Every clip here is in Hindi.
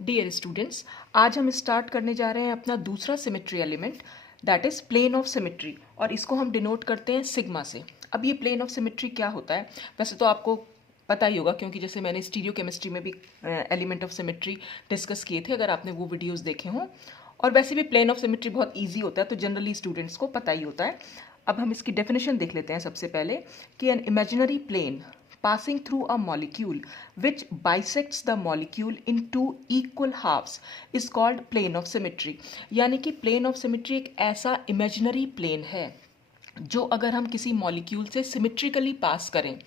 डियर स्टूडेंट्स, आज हम स्टार्ट करने जा रहे हैं अपना दूसरा symmetry element, that is plane of symmetry, और इसको हम डिनोट करते हैं सिग्मा से। अब ये प्लेन ऑफ सिमेट्री क्या होता है? वैसे तो आपको पता ही होगा, क्योंकि जैसे मैंने स्टीरियो केमिस्ट्री में भी एलिमेंट ऑफ सिमेट्री डिस्कस किए थे, अगर आपने वो वीडियोज़ देखे हों। और वैसे भी प्लेन ऑफ सिमेट्री बहुत ईजी होता है, तो जनरली स्टूडेंट्स को पता ही होता है। अब हम इसकी डेफिनेशन देख लेते हैं सबसे पहले, कि an imaginary plane passing through a molecule which bisects the molecule in two equal halves is called plane of symmetry। यानी कि plane of symmetry एक ऐसा imaginary plane है जो अगर हम किसी मॉलिक्यूल से सिमेट्रिकली पास करें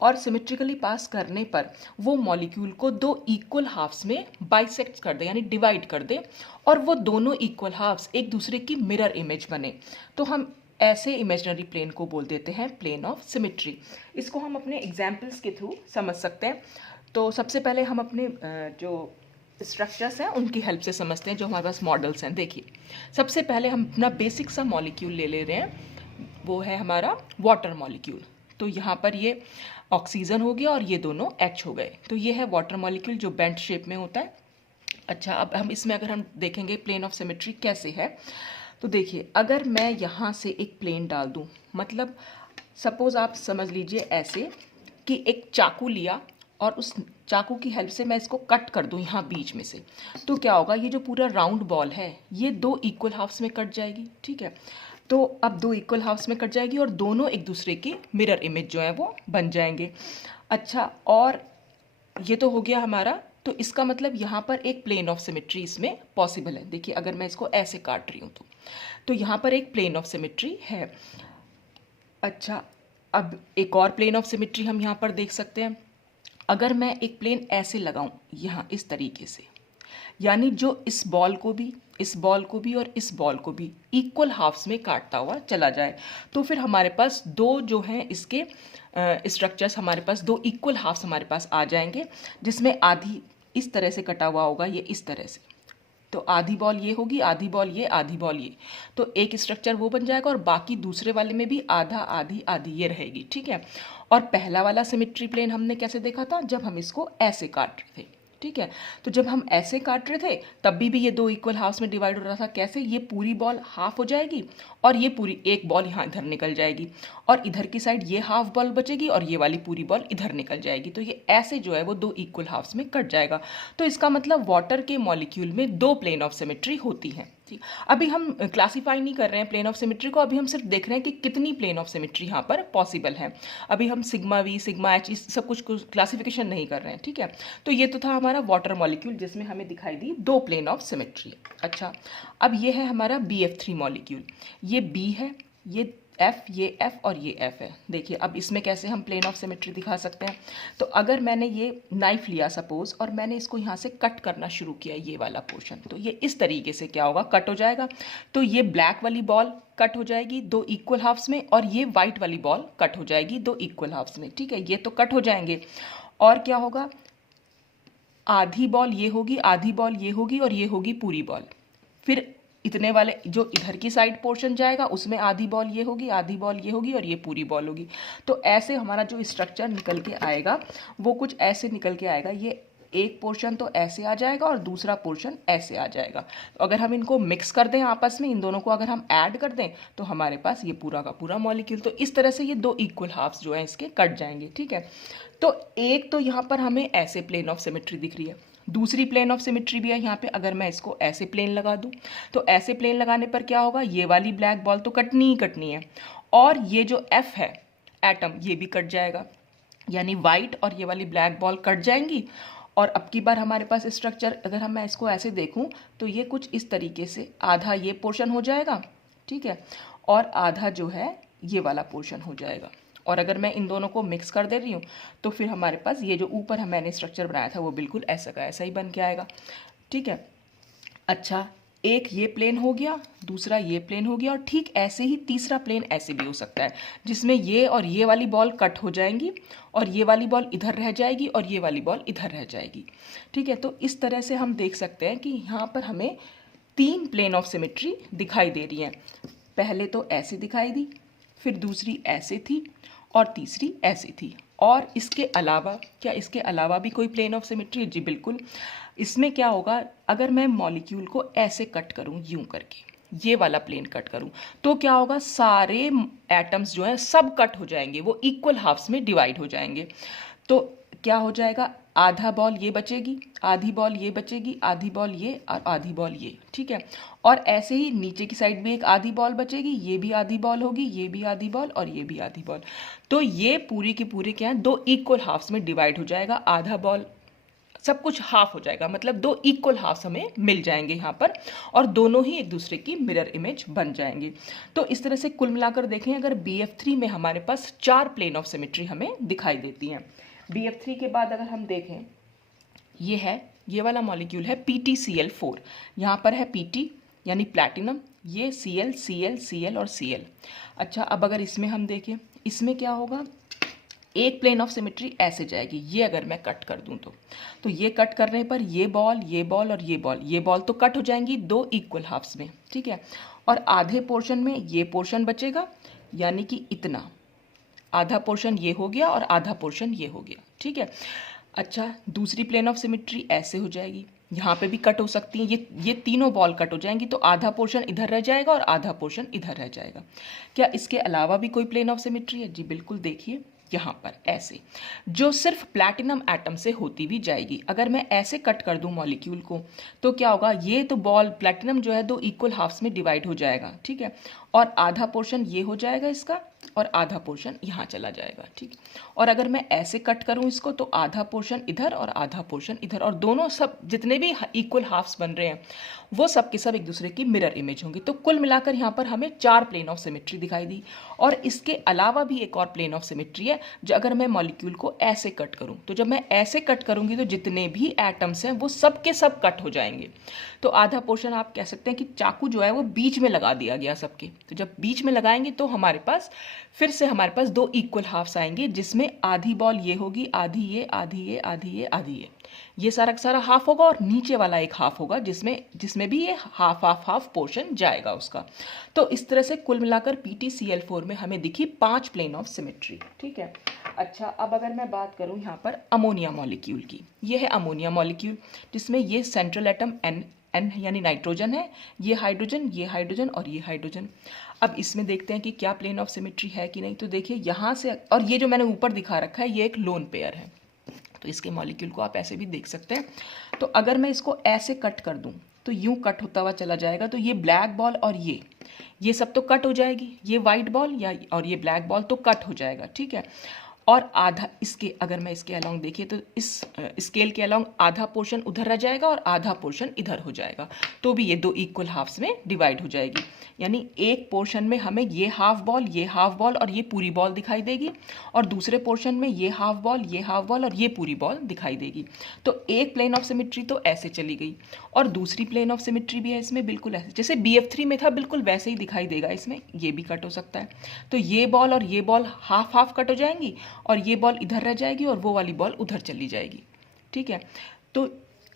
और सिमेट्रिकली पास करने पर वो मॉलिक्यूल को दो इक्वल हाफ्स में बाइसेक्ट कर दे, यानी डिवाइड कर दे, और वो दोनों इक्वल हाफ्स एक दूसरे की मिरर इमेज बने, तो हम ऐसे इमेजिनरी प्लेन को बोल देते हैं प्लेन ऑफ सिमेट्री। इसको हम अपने एग्जाम्पल्स के थ्रू समझ सकते हैं। तो सबसे पहले हम अपने जो स्ट्रक्चर्स हैं उनकी हेल्प से समझते हैं, जो हमारे पास मॉडल्स हैं। देखिए, सबसे पहले हम अपना बेसिक सा मॉलिक्यूल ले रहे हैं, वो है हमारा वाटर मॉलिक्यूल। तो यहाँ पर ये ऑक्सीजन हो गया और ये दोनों H हो गए, तो ये है वाटर मॉलिक्यूल जो बेंट शेप में होता है। अच्छा, अब हम इसमें अगर हम देखेंगे प्लेन ऑफ सिमेट्री कैसे है, तो देखिए, अगर मैं यहाँ से एक प्लेन डाल दूँ, मतलब सपोज़ आप समझ लीजिए ऐसे कि एक चाकू लिया और उस चाकू की हेल्प से मैं इसको कट कर दूँ यहाँ बीच में से, तो क्या होगा, ये जो पूरा राउंड बॉल है ये दो इक्वल हाफ्स में कट जाएगी। ठीक है, तो अब दो इक्वल हाफ्स में कट जाएगी और दोनों एक दूसरे की मिरर इमेज जो है वो बन जाएंगे। अच्छा, और ये तो हो गया हमारा, तो इसका मतलब यहाँ पर एक प्लेन ऑफ सिमेट्री इसमें पॉसिबल है। देखिए, अगर मैं इसको ऐसे काट रही हूँ तो यहाँ पर एक प्लेन ऑफ सिमेट्री है। अच्छा, अब एक और प्लेन ऑफ सिमेट्री हम यहाँ पर देख सकते हैं। अगर मैं एक प्लेन ऐसे लगाऊं यहाँ इस तरीके से, यानी जो इस बॉल को भी, इस बॉल को भी और इस बॉल को भी इक्वल हाफ्स में काटता हुआ चला जाए, तो फिर हमारे पास दो जो हैं इसके स्ट्रक्चर्स, हमारे पास दो इक्वल हाफ्स हमारे पास आ जाएंगे, जिसमें आधी इस तरह से कटा हुआ होगा, ये इस तरह से, तो आधी बॉल ये होगी, आधी बॉल ये, आधी बॉल ये, तो एक स्ट्रक्चर वो बन जाएगा, और बाकी दूसरे वाले में भी आधा आधी आधी ये रहेगी। ठीक है, और पहला वाला सिमेट्री प्लेन हमने कैसे देखा था, जब हम इसको ऐसे काट रहे थे। ठीक है, तो जब हम ऐसे काट रहे थे तब भी ये दो इक्वल हाफ्स में डिवाइड हो रहा था। कैसे, ये पूरी बॉल हाफ हो जाएगी और ये पूरी एक बॉल यहाँ इधर निकल जाएगी, और इधर की साइड ये हाफ बॉल बचेगी और ये वाली पूरी बॉल इधर निकल जाएगी, तो ये ऐसे जो है वो दो इक्वल हाफ्स में कट जाएगा। तो इसका मतलब वाटर के मॉलिक्यूल में दो प्लेन ऑफ सिमेट्री होती हैं। ठीक, अभी हम क्लासीफाई नहीं कर रहे हैं प्लेन ऑफ सिमेट्री को, अभी हम सिर्फ देख रहे हैं कि कितनी प्लेन ऑफ सिमेट्री यहाँ पर पॉसिबल है। अभी हम सिग्मा वी, सिग्मा एच, इस सब कुछ क्लासिफिकेशन नहीं कर रहे हैं। ठीक है, तो ये तो था हमारा वाटर मॉलिक्यूल जिसमें हमें दिखाई दी दो प्लेन ऑफ सिमेट्री। अच्छा, अब ये है हमारा BF3 मॉलिक्यूल, ये B है, ये F, ये F और ये F है। देखिए, अब इसमें कैसे हम प्लेन ऑफ सिमेट्री दिखा सकते हैं, तो अगर मैंने ये नाइफ लिया सपोज और मैंने इसको यहाँ से कट करना शुरू किया, ये वाला पोर्शन, तो ये इस तरीके से क्या होगा, कट हो जाएगा। तो ये ब्लैक वाली बॉल कट हो जाएगी दो इक्वल हाफ्स में, और ये वाइट वाली बॉल कट हो जाएगी दो इक्वल हाफ्स में। ठीक है, ये तो कट हो जाएंगे, और क्या होगा, आधी बॉल ये होगी, आधी बॉल ये होगी, और ये होगी पूरी बॉल। फिर इतने वाले जो इधर की साइड पोर्शन जाएगा उसमें आधी बॉल ये होगी, आधी बॉल ये होगी, और ये पूरी बॉल होगी। तो ऐसे हमारा जो स्ट्रक्चर निकल के आएगा वो कुछ ऐसे निकल के आएगा। ये एक पोर्शन तो ऐसे आ जाएगा और दूसरा पोर्शन ऐसे आ जाएगा। तो अगर हम इनको मिक्स कर दें आपस में, इन दोनों को अगर हम ऐड कर दें, तो हमारे पास ये पूरा का पूरा मॉलिक्यूल, तो इस तरह से ये दो इक्वल हाफ्स जो हैं इसके कट जाएंगे। ठीक है, तो एक तो यहाँ पर हमें ऐसे प्लेन ऑफ सिमेट्री दिख रही है, दूसरी प्लेन ऑफ सिमेट्री भी है यहाँ पे। अगर मैं इसको ऐसे प्लेन लगा दूँ, तो ऐसे प्लेन लगाने पर क्या होगा, ये वाली ब्लैक बॉल तो कटनी ही कटनी है, और ये जो F है एटम, ये भी कट जाएगा, यानी वाइट और ये वाली ब्लैक बॉल कट जाएंगी। और अब की बार हमारे पास स्ट्रक्चर, अगर मैं इसको ऐसे देखूँ तो ये कुछ इस तरीके से, आधा ये पोर्शन हो जाएगा, ठीक है, और आधा जो है ये वाला पोर्शन हो जाएगा। और अगर मैं इन दोनों को मिक्स कर दे रही हूँ तो फिर हमारे पास ये जो ऊपर मैंने स्ट्रक्चर बनाया था वो बिल्कुल ऐसा का ऐसा ही बन के आएगा। ठीक है, अच्छा, एक ये प्लेन हो गया, दूसरा ये प्लेन हो गया, और ठीक ऐसे ही तीसरा प्लेन ऐसे भी हो सकता है, जिसमें ये और ये वाली बॉल कट हो जाएंगी और ये वाली बॉल इधर रह जाएगी और ये वाली बॉल इधर रह जाएगी। ठीक है, तो इस तरह से हम देख सकते हैं कि यहाँ पर हमें तीन प्लेन ऑफ सिमेट्री दिखाई दे रही हैं। पहले तो ऐसे दिखाई दी, फिर दूसरी ऐसे थी, और तीसरी ऐसी थी। और इसके अलावा क्या इसके अलावा भी कोई प्लेन ऑफ सिमेट्री? जी बिल्कुल। इसमें क्या होगा, अगर मैं मॉलिक्यूल को ऐसे कट करूं, यूं करके ये वाला प्लेन कट करूं, तो क्या होगा, सारे एटम्स जो हैं सब कट हो जाएंगे, वो इक्वल हाफ्स में डिवाइड हो जाएंगे। तो क्या हो जाएगा, आधा बॉल ये बचेगी, आधी बॉल ये बचेगी, आधी बॉल ये और आधी बॉल ये, ठीक है। और ऐसे ही नीचे की साइड भी एक आधी बॉल बचेगी, ये भी आधी बॉल होगी, ये भी आधी बॉल और ये भी आधी बॉल। तो ये पूरी की पूरी क्या है, दो इक्वल हाफ्स में डिवाइड हो जाएगा, आधा बॉल सब कुछ हाफ हो जाएगा, मतलब दो इक्वल हाफ्स हमें मिल जाएंगे यहाँ पर, और दोनों ही एक दूसरे की मिरर इमेज बन जाएंगे। तो इस तरह से कुल मिलाकर देखें, अगर BF3 में हमारे पास 4 प्लेन ऑफ सिमेट्री हमें दिखाई देती हैं। BF3 के बाद अगर हम देखें, ये वाला मॉलिक्यूल है PtCl4, यहाँ पर है Pt यानी प्लैटिनम, ये Cl Cl Cl और Cl। अच्छा, अब अगर इसमें हम देखें, इसमें क्या होगा, एक प्लेन ऑफ सिमेट्री ऐसे जाएगी, ये अगर मैं कट कर दूं तो ये कट करने पर ये बॉल और ये बॉल तो कट हो जाएंगी दो इक्वल हाफ्स में, ठीक है। और आधे पोर्शन में ये पोर्शन बचेगा, यानी कि इतना आधा पोर्शन ये हो गया और आधा पोर्शन ये हो गया, ठीक है। अच्छा, दूसरी प्लेन ऑफ सिमेट्री ऐसे हो जाएगी, यहाँ पे भी कट हो सकती हैं, ये तीनों बॉल कट हो जाएंगी, तो आधा पोर्शन इधर रह जाएगा और आधा पोर्शन इधर रह जाएगा। क्या इसके अलावा भी कोई प्लेन ऑफ सिमेट्री है? जी बिल्कुल, देखिए यहाँ पर ऐसे, जो सिर्फ प्लैटिनम एटम से होती भी जाएगी। अगर मैं ऐसे कट कर दूं मॉलिक्यूल को, तो क्या होगा, ये तो बॉल प्लैटिनम जो है दो इक्वल हाफ्स में डिवाइड हो जाएगा, ठीक है। और आधा पोर्शन ये हो जाएगा इसका, और आधा पोर्शन यहाँ चला जाएगा, ठीक। और अगर मैं ऐसे कट करूँ इसको, तो आधा पोर्शन इधर और आधा पोर्शन इधर, और दोनों सब जितने भी इक्वल हाफ्स बन रहे हैं वो सब के सब एक दूसरे की मिरर इमेज होंगी। तो कुल मिलाकर यहाँ पर हमें 4 प्लेन ऑफ सिमेट्री दिखाई दी। और इसके अलावा भी एक और प्लेन ऑफ सिमेट्री है, जो अगर मैं मॉलिक्यूल को ऐसे कट करूँ, तो जब मैं ऐसे कट करूँगी तो जितने भी एटम्स हैं वो सब के सब कट हो जाएंगे। तो आधा पोर्शन आप कह सकते हैं कि चाकू जो है वो बीच में लगा दिया गया सबके। तो जब बीच में लगाएंगे तो हमारे पास फिर से हमारे पास दो इक्वल हाफ्स आएंगे, जिसमें आधी बॉल ये होगी, आधी ये, आधी ये, आधी ये, आधी ये सारा का सारा हाफ होगा, और नीचे वाला एक हाफ होगा जिसमें भी ये हाफ पोर्शन जाएगा उसका। तो इस तरह से कुल मिलाकर PtCl4 में हमें दिखी 5 प्लेन ऑफ सिमेट्री, ठीक है। अच्छा, अब अगर मैं बात करूं यहाँ पर अमोनिया मॉलिक्यूल की, ये है अमोनिया मॉलिक्यूल, जिसमें ये सेंट्रल एटम N यानी नाइट्रोजन है, ये हाइड्रोजन और ये हाइड्रोजन। अब इसमें देखते हैं कि क्या प्लेन ऑफ सिमेट्री है कि नहीं। तो देखिए यहाँ से, और ये जो मैंने ऊपर दिखा रखा है ये एक लोन पेयर है, तो इसके मॉलिक्यूल को आप ऐसे भी देख सकते हैं। तो अगर मैं इसको ऐसे कट कर दूं तो यूं कट होता हुआ चला जाएगा, तो ये ब्लैक बॉल और ये सब तो कट हो जाएगी, ये वाइट बॉल और ये ब्लैक बॉल तो कट हो जाएगा, ठीक है। और आधा इसके, अगर मैं इसके अलोंग देखिए तो इस स्केल के अलोंग आधा पोर्शन उधर रह जाएगा और आधा पोर्शन इधर हो जाएगा, तो भी ये दो इक्वल हाफ्स में डिवाइड हो जाएगी। यानी एक पोर्शन में हमें ये हाफ बॉल और ये पूरी बॉल दिखाई देगी, और दूसरे पोर्शन में ये हाफ बॉल और ये पूरी बॉल दिखाई देगी। तो एक प्लेन ऑफ सिमेट्री तो ऐसे चली गई, और दूसरी प्लेन ऑफ सिमेट्री भी है इसमें, बिल्कुल ऐसे जैसे BF3 में था, बिल्कुल वैसे ही दिखाई देगा इसमें। ये भी कट हो सकता है, तो ये बॉल और ये बॉल हाफ कट हो जाएंगी, और ये बॉल इधर रह जाएगी और वो वाली बॉल उधर चली जाएगी, ठीक है। तो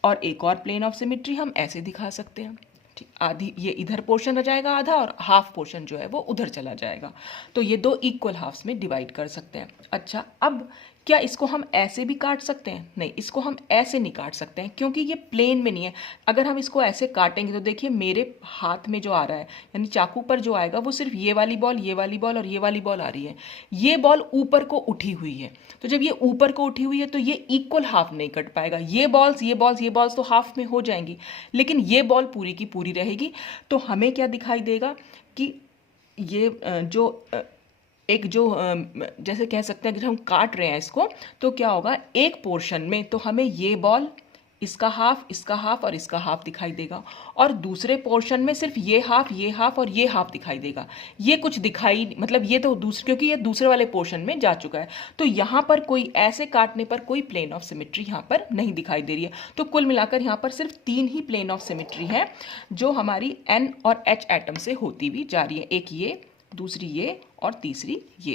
और एक और प्लेन ऑफ सिमेट्री हम ऐसे दिखा सकते हैं, ठीक, आधी ये इधर पोर्शन रह जाएगा आधा, और हाफ पोर्शन जो है वो उधर चला जाएगा। तो ये दो इक्वल हाफ्स में डिवाइड कर सकते हैं। अच्छा, अब क्या इसको हम ऐसे भी काट सकते हैं? नहीं, इसको हम ऐसे नहीं काट सकते हैं, क्योंकि ये प्लेन में नहीं है। अगर हम इसको ऐसे काटेंगे तो देखिए मेरे हाथ में जो आ रहा है, यानी चाकू पर जो आएगा, वो सिर्फ ये वाली बॉल और ये वाली बॉल आ रही है। ये बॉल ऊपर को उठी हुई है, तो जब ये ऊपर को उठी हुई है तो ये इक्वल हाफ नहीं कट पाएगा। ये बॉल्स तो हाफ में हो जाएंगी, लेकिन ये बॉल पूरी की पूरी रहेगी। तो हमें क्या दिखाई देगा कि ये जैसे कह सकते हैं, अगर हम काट रहे हैं इसको, तो क्या होगा, एक पोर्शन में तो हमें ये बॉल, इसका हाफ और इसका हाफ दिखाई देगा, और दूसरे पोर्शन में सिर्फ ये हाफ और ये हाफ दिखाई देगा। ये कुछ दिखाई, मतलब ये तो क्योंकि ये दूसरे वाले पोर्शन में जा चुका है, तो यहाँ पर कोई ऐसे काटने पर कोई प्लेन ऑफ सिमेट्री यहाँ पर नहीं दिखाई दे रही है। तो कुल मिलाकर यहाँ पर सिर्फ 3 ही प्लेन ऑफ सिमेट्री है जो हमारी N और H एटम से होती भी जा रही है। एक ये, दूसरी ये और तीसरी ये,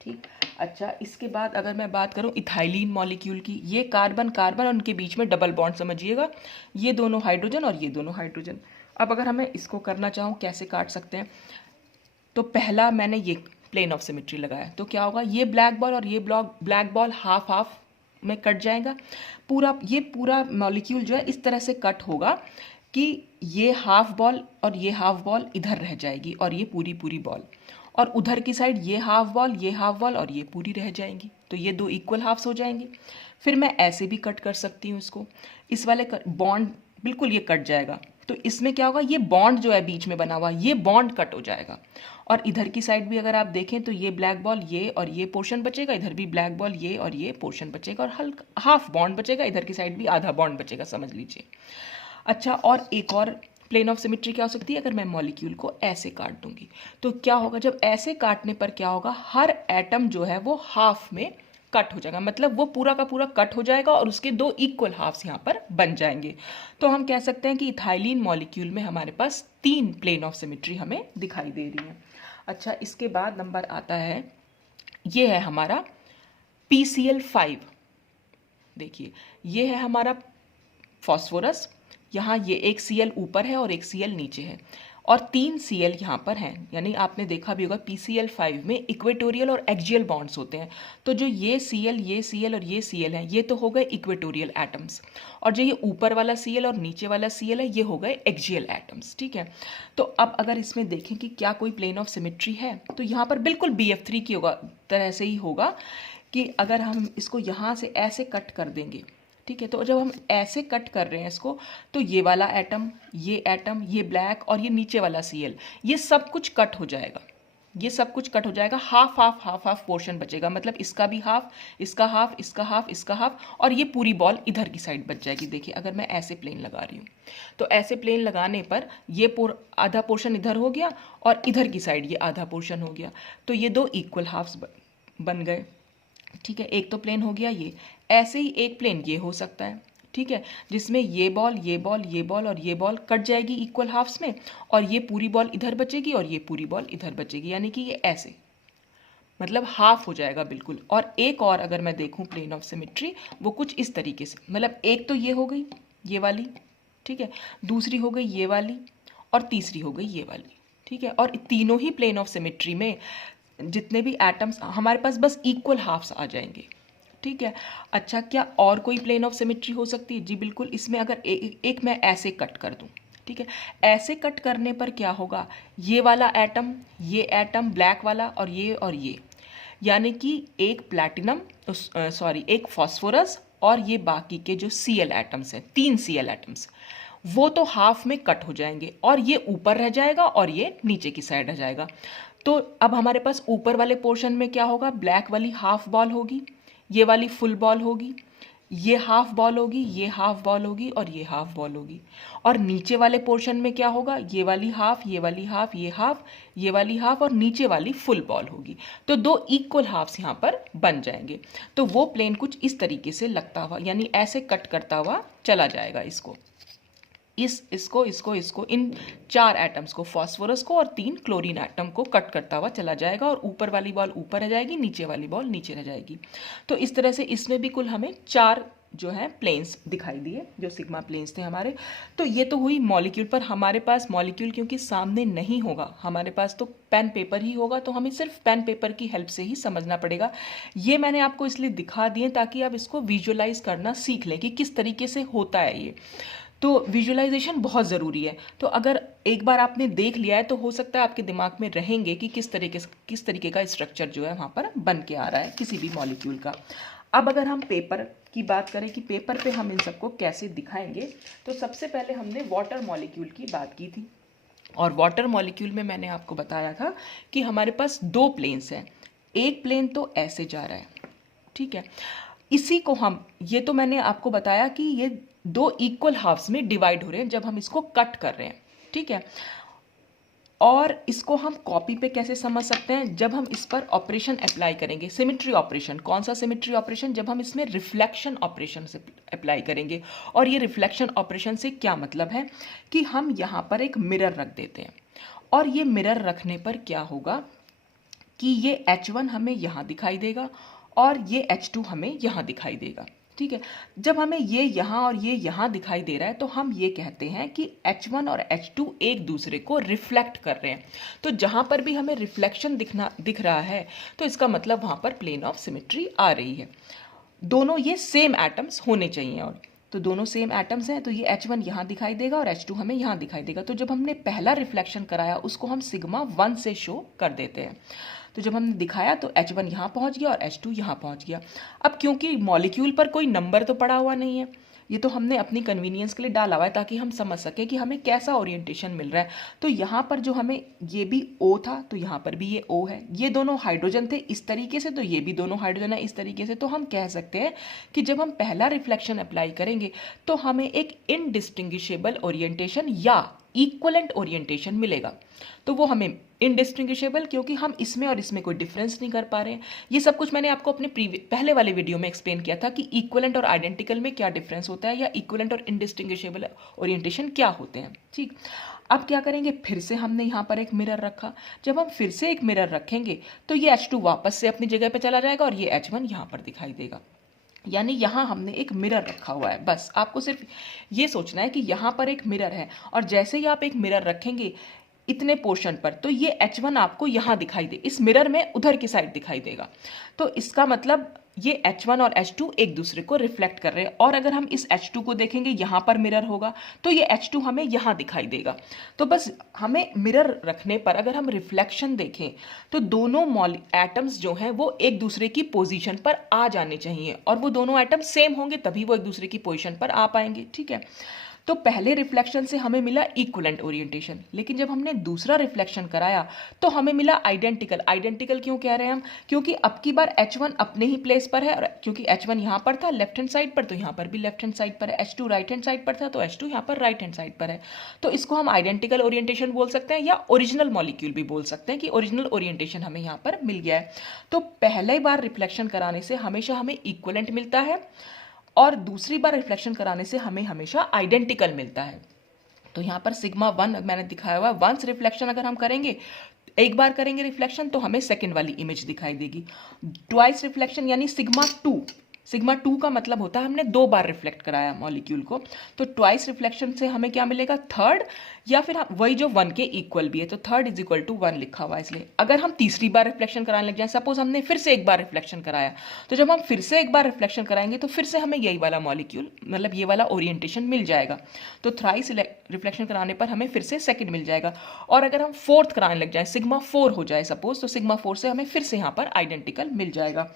ठीक। अच्छा, इसके बाद अगर मैं बात करूं इथाइलिन मॉलिक्यूल की, ये कार्बन और उनके बीच में डबल बॉन्ड समझिएगा, ये दोनों हाइड्रोजन और ये दोनों हाइड्रोजन। अब अगर हमें इसको करना चाहूँ कैसे काट सकते हैं, तो पहला मैंने ये प्लेन ऑफ सिमेट्री लगाया, तो क्या होगा, ये ब्लैक बॉल और ये ब्लैक बॉल हाफ हाफ में कट जाएगा। ये पूरा मॉलिक्यूल जो है इस तरह से कट होगा कि ये हाफ बॉल और ये हाफ बॉल इधर रह जाएगी और ये पूरी पूरी बॉल, और उधर की साइड ये हाफ बॉल और ये पूरी रह जाएंगी, तो ये दो इक्वल हाफ्स हो जाएंगे। फिर मैं ऐसे भी कट कर सकती हूँ इसको, इस वाले बॉन्ड बिल्कुल ये कट जाएगा, तो इसमें क्या होगा, ये बॉन्ड जो है बीच में बना हुआ ये बॉन्ड कट हो जाएगा। और इधर की साइड भी अगर आप देखें तो ये ब्लैक बॉल ये और ये पोर्शन बचेगा, इधर भी ब्लैक बॉल ये और ये पोर्शन बचेगा, और हल्का हाफ बॉन्ड बचेगा, इधर की साइड भी आधा बॉन्ड बचेगा, समझ लीजिए। अच्छा, और एक और प्लेन ऑफ सिमेट्री क्या हो सकती है, अगर मैं मॉलिक्यूल को ऐसे काट दूंगी तो क्या होगा, जब ऐसे काटने पर क्या होगा, हर एटम जो है वो हाफ में कट हो जाएगा, मतलब वो पूरा का पूरा कट हो जाएगा और उसके दो इक्वल हाफ्स यहाँ पर बन जाएंगे। तो हम कह सकते हैं कि इथाइलिन मॉलिक्यूल में हमारे पास 3 प्लेन ऑफ सिमेट्री हमें दिखाई दे रही है। अच्छा, इसके बाद नंबर आता है, ये है हमारा PCl5। देखिए ये है हमारा फॉस्फोरस, यहाँ ये एक Cl ऊपर है और एक Cl नीचे है, और 3 Cl यहाँ पर हैं, यानी आपने देखा भी होगा PCl5 में इक्वेटोरियल और एक्सियल बॉन्ड्स होते हैं। तो जो ये Cl और ये Cl हैं, ये तो हो गए इक्वेटोरियल एटम्स, और जो ये ऊपर वाला Cl और नीचे वाला Cl है, ये हो गए एक्सियल एटम्स। ठीक है, तो अब अगर इसमें देखें कि क्या कोई प्लेन ऑफ सिमेट्री है, तो यहाँ पर बिल्कुल BF3 की होगा तरह से ही होगा कि अगर हम इसको यहाँ से ऐसे कट कर देंगे, ठीक है, तो जब हम ऐसे कट कर रहे हैं इसको, तो ये वाला एटम, ये ब्लैक और ये नीचे वाला Cl, ये सब कुछ कट हो जाएगा, ये सब कुछ कट हो जाएगा, हाफ हाफ पोर्शन बचेगा, मतलब इसका भी हाफ, इसका हाफ, इसका हाफ, इसका हाफ, और ये पूरी बॉल इधर की साइड बच जाएगी। देखिए अगर मैं ऐसे प्लेन लगा रही हूँ, तो ऐसे प्लेन लगाने पर ये आधा पोर्शन इधर हो गया और इधर की साइड ये आधा पोर्शन हो गया, तो ये दो इक्वल हाफ्स बन गए। ठीक है, एक तो प्लेन हो गया ये। ऐसे ही एक प्लेन ये हो सकता है, ठीक है, जिसमें ये बॉल और ये बॉल कट जाएगी इक्वल हाफ्स में, और ये पूरी बॉल इधर बचेगी और ये पूरी बॉल इधर बचेगी, यानी कि ये ऐसे मतलब हाफ हो जाएगा बिल्कुल। और एक और अगर मैं देखूं प्लेन ऑफ सिमेट्री, वो कुछ इस तरीके से, मतलब एक तो ये हो गई ये वाली, ठीक है, दूसरी हो गई ये वाली, और तीसरी हो गई ये वाली। ठीक है, और तीनों ही प्लेन ऑफ सिमेट्री में जितने भी एटम्स हमारे पास बस इक्वल हाफ्स आ जाएंगे। ठीक है, अच्छा, क्या और कोई प्लेन ऑफ सिमेट्री हो सकती है? जी बिल्कुल, इसमें अगर एक मैं ऐसे कट कर दूं, ठीक है, ऐसे कट करने पर क्या होगा, ये वाला एटम, ये एटम ब्लैक वाला और ये, यानी कि एक प्लैटिनम, एक फॉस्फोरस और ये बाकी के जो Cl एटम्स हैं, 3 Cl एटम्स, वो तो हाफ में कट हो जाएंगे और ये ऊपर रह जाएगा और ये नीचे की साइड रह जाएगा। तो अब हमारे पास ऊपर वाले पोर्शन में क्या होगा, ब्लैक वाली हाफ बॉल होगी, ये वाली फुल बॉल होगी, ये हाफ बॉल होगी, ये हाफ बॉल होगी और ये हाफ बॉल होगी। और नीचे वाले पोर्शन में क्या होगा, ये वाली हाफ, ये वाली हाफ, ये हाफ, ये वाली हाफ और नीचे वाली फुल बॉल होगी। तो दो इक्वल हाफ्स यहाँ पर बन जाएंगे। तो वो प्लेन कुछ इस तरीके से लगता हुआ, यानी ऐसे कट करता हुआ चला जाएगा इसको, इसको इन 4 एटम्स को, फास्फोरस को और 3 क्लोरीन एटम को कट करता हुआ चला जाएगा, और ऊपर वाली बॉल ऊपर रह जाएगी, नीचे वाली बॉल नीचे रह जाएगी। तो इस तरह से इसमें भी कुल हमें 4 जो है प्लेन्स दिखाई दिए, जो सिग्मा प्लेन्स थे हमारे। तो ये तो हुई मॉलिक्यूल पर। हमारे पास मॉलिक्यूल क्योंकि सामने नहीं होगा, हमारे पास तो पेन पेपर ही होगा, तो हमें सिर्फ पेन पेपर की हेल्प से ही समझना पड़ेगा। ये मैंने आपको इसलिए दिखा दिए ताकि आप इसको विजुअलाइज करना सीख लें कि किस तरीके से होता है ये। तो विजुअलाइजेशन बहुत ज़रूरी है। तो अगर एक बार आपने देख लिया है तो हो सकता है आपके दिमाग में रहेंगे कि किस तरीके का स्ट्रक्चर जो है वहाँ पर बन के आ रहा है किसी भी मॉलिक्यूल का। अब अगर हम पेपर की बात करें कि पेपर पे हम इन सबको कैसे दिखाएंगे, तो सबसे पहले हमने वाटर मॉलिक्यूल की बात की थी, और वाटर मॉलिक्यूल में मैंने आपको बताया था कि हमारे पास 2 प्लेन्स हैं। एक प्लेन तो ऐसे जा रहा है, ठीक है, इसी को हम, ये तो मैंने आपको बताया कि ये 2 इक्वल हाफ्स में डिवाइड हो रहे हैं जब हम इसको कट कर रहे हैं, ठीक है। और इसको हम कॉपी पे कैसे समझ सकते हैं, जब हम इस पर ऑपरेशन अप्लाई करेंगे, सिमेट्री ऑपरेशन। कौन सा सिमेट्री ऑपरेशन? जब हम इसमें रिफ्लेक्शन ऑपरेशन से अप्लाई करेंगे। और ये रिफ्लेक्शन ऑपरेशन से क्या मतलब है कि हम यहाँ पर एक मिरर रख देते हैं, और ये मिरर रखने पर क्या होगा कि ये H1 हमें यहाँ दिखाई देगा और ये H2 हमें यहाँ दिखाई देगा, ठीक है। जब हमें ये यहाँ और ये यहाँ दिखाई दे रहा है तो हम ये कहते हैं कि H1 और H2 एक दूसरे को रिफ्लेक्ट कर रहे हैं। तो जहाँ पर भी हमें रिफ्लेक्शन दिख रहा है तो इसका मतलब वहाँ पर प्लेन ऑफ सिमेट्री आ रही है। दोनों ये सेम एटम्स होने चाहिए, और तो दोनों सेम एटम्स हैं तो ये H1 यहाँ दिखाई देगा और H2 हमें यहाँ दिखाई देगा। तो जब हमने पहला रिफ्लेक्शन कराया उसको हम सिग्मा 1 से शो कर देते हैं। तो जब हमने दिखाया तो H1 यहाँ पहुँच गया और H2 यहाँ पहुँच गया। अब क्योंकि मॉलिक्यूल पर कोई नंबर तो पड़ा हुआ नहीं है, ये तो हमने अपनी कन्वीनियंस के लिए डाला हुआ है ताकि हम समझ सकें कि हमें कैसा ओरिएंटेशन मिल रहा है। तो यहाँ पर जो हमें ये भी O था तो यहाँ पर भी ये O है। ये दोनों हाइड्रोजन थे इस तरीके से, तो ये भी दोनों हाइड्रोजन है इस तरीके से। तो हम कह सकते हैं कि जब हम पहला रिफ्लेक्शन अप्लाई करेंगे तो हमें एक इनडिस्टिंग्विशेबल ओरिएंटेशन या इक्वलेंट ओरिएंटेशन मिलेगा। तो वो हमें इनडिस्टिंग्विशेबल, क्योंकि हम इसमें और इसमें कोई डिफरेंस नहीं कर पा रहे हैं। ये सब कुछ मैंने आपको अपने पहले वाले वीडियो में एक्सप्लेन किया था कि इक्वलेंट और आइडेंटिकल में क्या डिफरेंस होता है या इक्वलेंट और इनडिस्टिंग्विशेबल ओरिएंटेशन क्या होते हैं। ठीक, अब क्या करेंगे, फिर से हमने यहाँ पर एक मिरर रखा। जब हम फिर से एक मिरर रखेंगे तो ये H2 वापस से अपनी जगह पर चला जाएगा और ये H1 यहाँ पर दिखाई देगा। यानी यहाँ हमने एक मिरर रखा हुआ है। बस आपको सिर्फ ये सोचना है कि यहाँ पर एक मिरर है और जैसे ही आप एक मिरर रखेंगे इतने पोर्शन पर तो ये H1 आपको यहाँ दिखाई दे, इस मिरर में उधर की साइड दिखाई देगा। तो इसका मतलब ये H1 और H2 एक दूसरे को रिफ्लेक्ट कर रहे हैं। और अगर हम इस H2 को देखेंगे, यहाँ पर मिरर होगा तो ये H2 हमें यहाँ दिखाई देगा। तो बस हमें मिरर रखने पर अगर हम रिफ्लेक्शन देखें तो दोनों एटम्स जो हैं वो एक दूसरे की पोजीशन पर आ जाने चाहिए, और वो दोनों एटम सेम होंगे तभी वो एक दूसरे की पोजीशन पर आ पाएंगे। ठीक है, तो पहले रिफ्लेक्शन से हमें मिला इक्विवेलेंट ओरिएंटेशन, लेकिन जब हमने दूसरा रिफ्लेक्शन कराया तो हमें मिला आइडेंटिकल। आइडेंटिकल क्यों कह रहे हैं हम, क्योंकि अब की बार H1 अपने ही प्लेस पर है, और क्योंकि H1 यहाँ पर था लेफ्ट हैंड साइड पर तो यहाँ पर भी लेफ्ट हैंड साइड पर है। H2 राइट हैंड साइड पर था तो H2 यहाँ पर राइट हैंड साइड पर है। तो इसको हम आइडेंटिकल ओरिएंटेशन बोल सकते हैं या ओरिजिनल मॉलिक्यूल भी बोल सकते हैं कि ओरिजिनल ओरिएंटेशन हमें यहाँ पर मिल गया है। तो पहले बार रिफ्लेक्शन कराने से हमेशा हमें इक्विवेलेंट मिलता है और दूसरी बार रिफ्लेक्शन कराने से हमें हमेशा आइडेंटिकल मिलता है। तो यहाँ पर सिग्मा 1 मैंने दिखाया हुआ है। वंस रिफ्लेक्शन अगर हम करेंगे, एक बार करेंगे रिफ्लेक्शन तो हमें सेकंड वाली इमेज दिखाई देगी। ट्वाइस रिफ्लेक्शन यानी सिग्मा 2 का मतलब होता है हमने 2 बार रिफ्लेक्ट कराया मॉलिक्यूल को। तो ट्वाइस रिफ्लेक्शन से हमें क्या मिलेगा, थर्ड, या फिर वही जो 1 के इक्वल भी है तो थर्ड इज इक्वल टू 1 लिखा हुआ है। इसलिए अगर हम तीसरी बार रिफ्लेक्शन कराने लग जाए, सपोज हमने फिर से एक बार रिफ्लेक्शन कराया, तो जब हम फिर से एक बार रिफ्लेक्शन कराएंगे तो फिर से हमें यही वाला मॉलिक्यूल मतलब ये वाला ओरिएंटेशन मिल जाएगा। तो थ्राइस रिफ्लेक्शन कराने पर हमें फिर से सेकंड मिल जाएगा। और अगर हम फोर्थ कराने लग जाए, सिग्मा 4 हो जाए सपोज, तो सिग्मा 4 से हमें फिर से यहाँ पर आइडेंटिकल मिल जाएगा।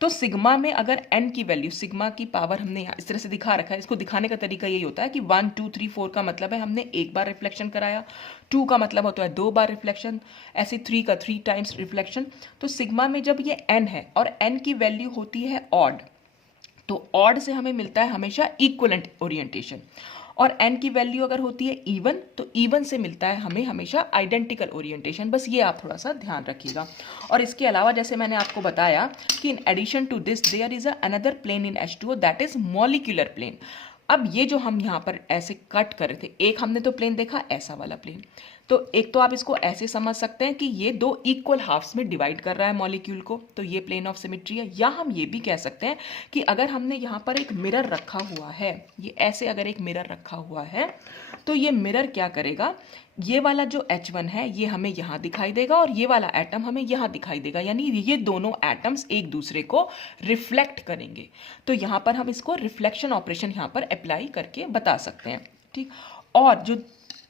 तो सिग्मा में अगर n की वैल्यू, सिग्मा की पावर हमने यहाँ इस तरह से दिखा रखा है। इसको दिखाने का तरीका यही होता है कि 1 2 3 4 का मतलब है हमने एक बार रिफ्लेक्शन कराया, 2 का मतलब होता है 2 बार रिफ्लेक्शन, ऐसे 3 का 3 टाइम्स रिफ्लेक्शन। तो सिग्मा में जब ये n है और n की वैल्यू होती है ऑड, तो ऑड से हमें मिलता है हमेशा इक्विवेलेंट ओरिएंटेशन। और n की वैल्यू अगर होती है इवन, तो इवन से मिलता है हमें हमेशा आइडेंटिकल ओरिएंटेशन। बस ये आप थोड़ा सा ध्यान रखिएगा। और इसके अलावा जैसे मैंने आपको बताया कि in addition to this there is another plane in H2O, that is molecular plane. अब ये जो हम यहाँ पर ऐसे कट कर रहे थे, एक हमने तो प्लेन देखा ऐसा वाला प्लेन, तो एक तो आप इसको ऐसे समझ सकते हैं कि ये 2 इक्वल हाफ्स में डिवाइड कर रहा है मॉलिक्यूल को, तो ये प्लेन ऑफ सिमेट्री है। या हम ये भी कह सकते हैं कि अगर हमने यहाँ पर एक मिरर रखा हुआ है, ये ऐसे अगर एक मिरर रखा हुआ है तो ये मिरर क्या करेगा, ये वाला जो H1 है ये हमें यहाँ दिखाई देगा और ये वाला एटम हमें यहाँ दिखाई देगा, यानी ये दोनों एटम्स एक दूसरे को रिफ्लेक्ट करेंगे। तो यहाँ पर हम इसको रिफ्लेक्शन ऑपरेशन यहाँ पर अप्लाई करके बता सकते हैं। ठीक, और जो